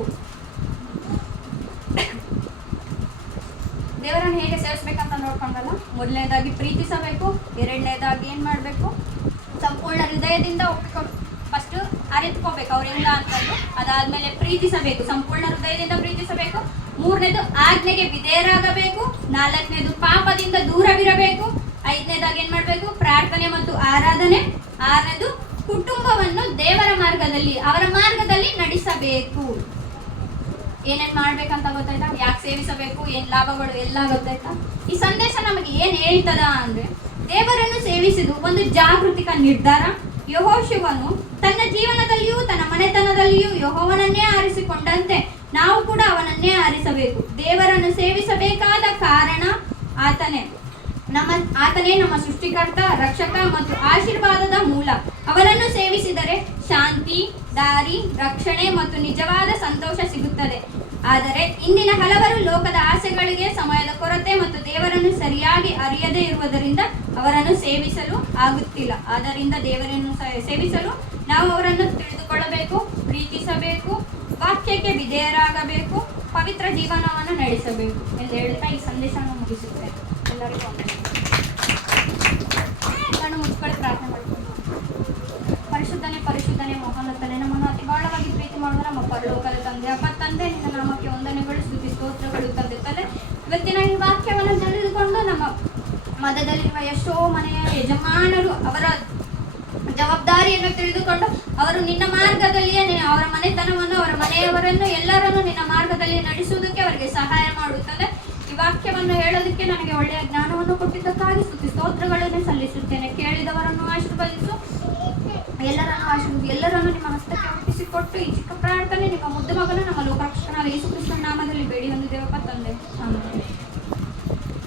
ದೇವರನ್ನು ಹೇಗೆ ಸೇವಿಸ್ಬೇಕಂತ ನೋಡ್ಕೊಂಡಲ್ಲ. ಮೊದಲನೇದಾಗಿ ಪ್ರೀತಿಸಬೇಕು. ಎರಡನೇದಾಗಿ ಏನ್ ಮಾಡ್ಬೇಕು, ಸಂಪೂರ್ಣ ಹೃದಯದಿಂದ ಫಸ್ಟ್ ಅರಿತುಕೋಬೇಕು ಅವ್ರು ಹೆಂಗ ಅಂತಂದು. ಅದಾದ್ಮೇಲೆ ಪ್ರೀತಿಸಬೇಕು, ಸಂಪೂರ್ಣ ಹೃದಯದಿಂದ ಪ್ರೀತಿಸಬೇಕು. ಮೂರನೇದು ಆಜ್ಞೆಗೆ ವಿಧೇಯರಾಗಬೇಕು. ನಾಲ್ಕನೇದು ಪಾಪದಿಂದ ದೂರವಿರಬೇಕು. ಐದನೇದಾಗಿ ಏನ್ ಮಾಡ್ಬೇಕು, ಪ್ರಾರ್ಥನೆ ಮತ್ತು ಆರಾಧನೆ. ಆರನೇದು ಕುಟುಂಬವನ್ನು ದೇವರ ಮಾರ್ಗದಲ್ಲಿ, ಅವರ ಮಾರ್ಗದಲ್ಲಿ ನಡೆಸಬೇಕು. ಏನೇನ್ ಮಾಡ್ಬೇಕಂತ ಗೊತ್ತಾಯ್ತಾ? ಯಾಕೆ ಸೇವಿಸಬೇಕು, ಏನ್ ಲಾಭಗಳು ಎಲ್ಲ ಗೊತ್ತಾಯ್ತಾ? ಈ ಸಂದೇಶ ನಮಗೆ ಏನ್ ಹೇಳ್ತದ ಅಂದ್ರೆ, ದೇವರನ್ನು ಸೇವಿಸುವುದು ಒಂದು ಜಾಗೃತಿಕ ನಿರ್ಧಾರ. ಯೆಹೋಶುವನು ತನ್ನ ಜೀವನದಲ್ಲಿಯೂ ತನ್ನ ಮನೆತನದಲ್ಲಿಯೂ ಯೆಹೋವನನ್ನೇ ಆರಿಸಿಕೊಂಡಂತೆ ನಾವು ಕೂಡ ಅವನನ್ನೇ ಆರಿಸಬೇಕು. ದೇವರನ್ನು ಸೇವಿಸಬೇಕಾದ ಕಾರಣ ಆತನೇ ನಮ್ಮ ಸೃಷ್ಟಿಕರ್ತ, ರಕ್ಷಕ ಮತ್ತು ಆಶೀರ್ವಾದದ ಮೂಲ. ಅವನನ್ನು ಸೇವಿಸಿದರೆ ಶಾಂತಿ, ದಾರಿ, ರಕ್ಷಣೆ ಮತ್ತು ನಿಜವಾದ ಸಂತೋಷ ಸಿಗುತ್ತದೆ. ಆದರೆ ಇಂದಿನ ಹಲವರು ಲೋಕದ ಆಸೆಗಳಿಗೆ, ಸಮಯದ ಕೊರತೆ ಮತ್ತು ದೇವರನ್ನು ಸರಿಯಾಗಿ ಅರಿಯದೇ ಇರುವುದರಿಂದ ಅವರನ್ನು ಸೇವಿಸಲು ಆಗುತ್ತಿಲ್ಲ. ಆದ್ದರಿಂದ ದೇವರನ್ನು ಸೇವಿಸಲು ನಾವು ಅವರನ್ನು ತಿಳಿದುಕೊಳ್ಳಬೇಕು, ಪ್ರೀತಿಸಬೇಕು, ವಾಕ್ಯಕ್ಕೆ ವಿಧೇಯರಾಗಬೇಕು, ಪವಿತ್ರ ಜೀವನವನ್ನು ನಡೆಸಬೇಕು ಎಂದು ಹೇಳುತ್ತಾ ಈ ಸಂದೇಶವನ್ನು ಮುಗಿಸುತ್ತೇನೆ. ಎಲ್ಲರಿಗೂ ನಾನು ಮುಚ್ಚಿಕೊಳ್ಳಿ ಪ್ರಾರ್ಥನೆ ಮಾಡ್ತೀನಿ. ಪರಿಶುದ್ಧನೇ ಮಹೋನ್ನತನೇ, ನಮ್ಮನ್ನು ಅತಿ ಬಹಳವಾಗಿ ಪ್ರೀತಿ ಮಾಡುವ ನಮ್ಮ ಪರಲೋಕದ ತಂದೆ, ಅಪ್ಪ ತಂದೆ, ನಿನ್ನ ನಾಮಕ್ಕೆ ವಂದನೆಗಳು, ಸ್ತುತಿ ಸ್ತೋತ್ರಗಳು ತಂದೆ. ಇವತ್ತಿನ ಈ ವಾಕ್ಯವನ್ನು ತಿಳಿದುಕೊಂಡು ನಮ್ಮ ಮಧ್ಯದಲ್ಲಿರುವ ಎಷ್ಟೋ ಮನೆಯ ಯಜಮಾನರು ಅವರ ಜವಾಬ್ದಾರಿಯನ್ನು ತಿಳಿದುಕೊಂಡು ಅವರು ನಿನ್ನ ಮಾರ್ಗದಲ್ಲಿಯೇ ಅವರ ಮನೆತನವನ್ನು, ಅವರ ಮನೆಯವರನ್ನು ಎಲ್ಲರನ್ನು ನಿನ್ನ ಮಾರ್ಗದಲ್ಲಿ ನಡೆಸುವುದಕ್ಕೆ ಅವರಿಗೆ ಸಹಾಯ ಮಾಡುತ್ತದೆ. ಈ ವಾಕ್ಯವನ್ನು ಹೇಳೋದಕ್ಕೆ ನನಗೆ ಒಳ್ಳೆಯ ಜ್ಞಾನವನ್ನು ಕೊಟ್ಟಿದ್ದಕ್ಕಾಗಿ ಸ್ತುತಿ ಸ್ತೋತ್ರಗಳನ್ನು ಸಲ್ಲಿಸುತ್ತೇನೆ. ಕೇಳಿದವರನ್ನು ಆಶೀರ್ವದಿಸು, ಎಲ್ಲರನ್ನು ನಿಮ್ಮ ಹಸ್ತಕ್ಕೆ ಒಪ್ಪಿಸಿಕೊಟ್ಟು ಈ ಚಿಕ್ಕ ಪ್ರಾರ್ಥನೆ ನಿಮ್ಮ ಮುದ್ದು ಮಗನು ನಮ್ಮ ಲೋಕರಕ್ಷಕನಾದ ಯೇಸು ಕ್ರಿಸ್ತನ ನಾಮದಲ್ಲಿ ಬೇಡಿ ಹೊಂದಿದ್ದೇವಪ್ಪ ತಂದೆ. ಆಮೆನ್.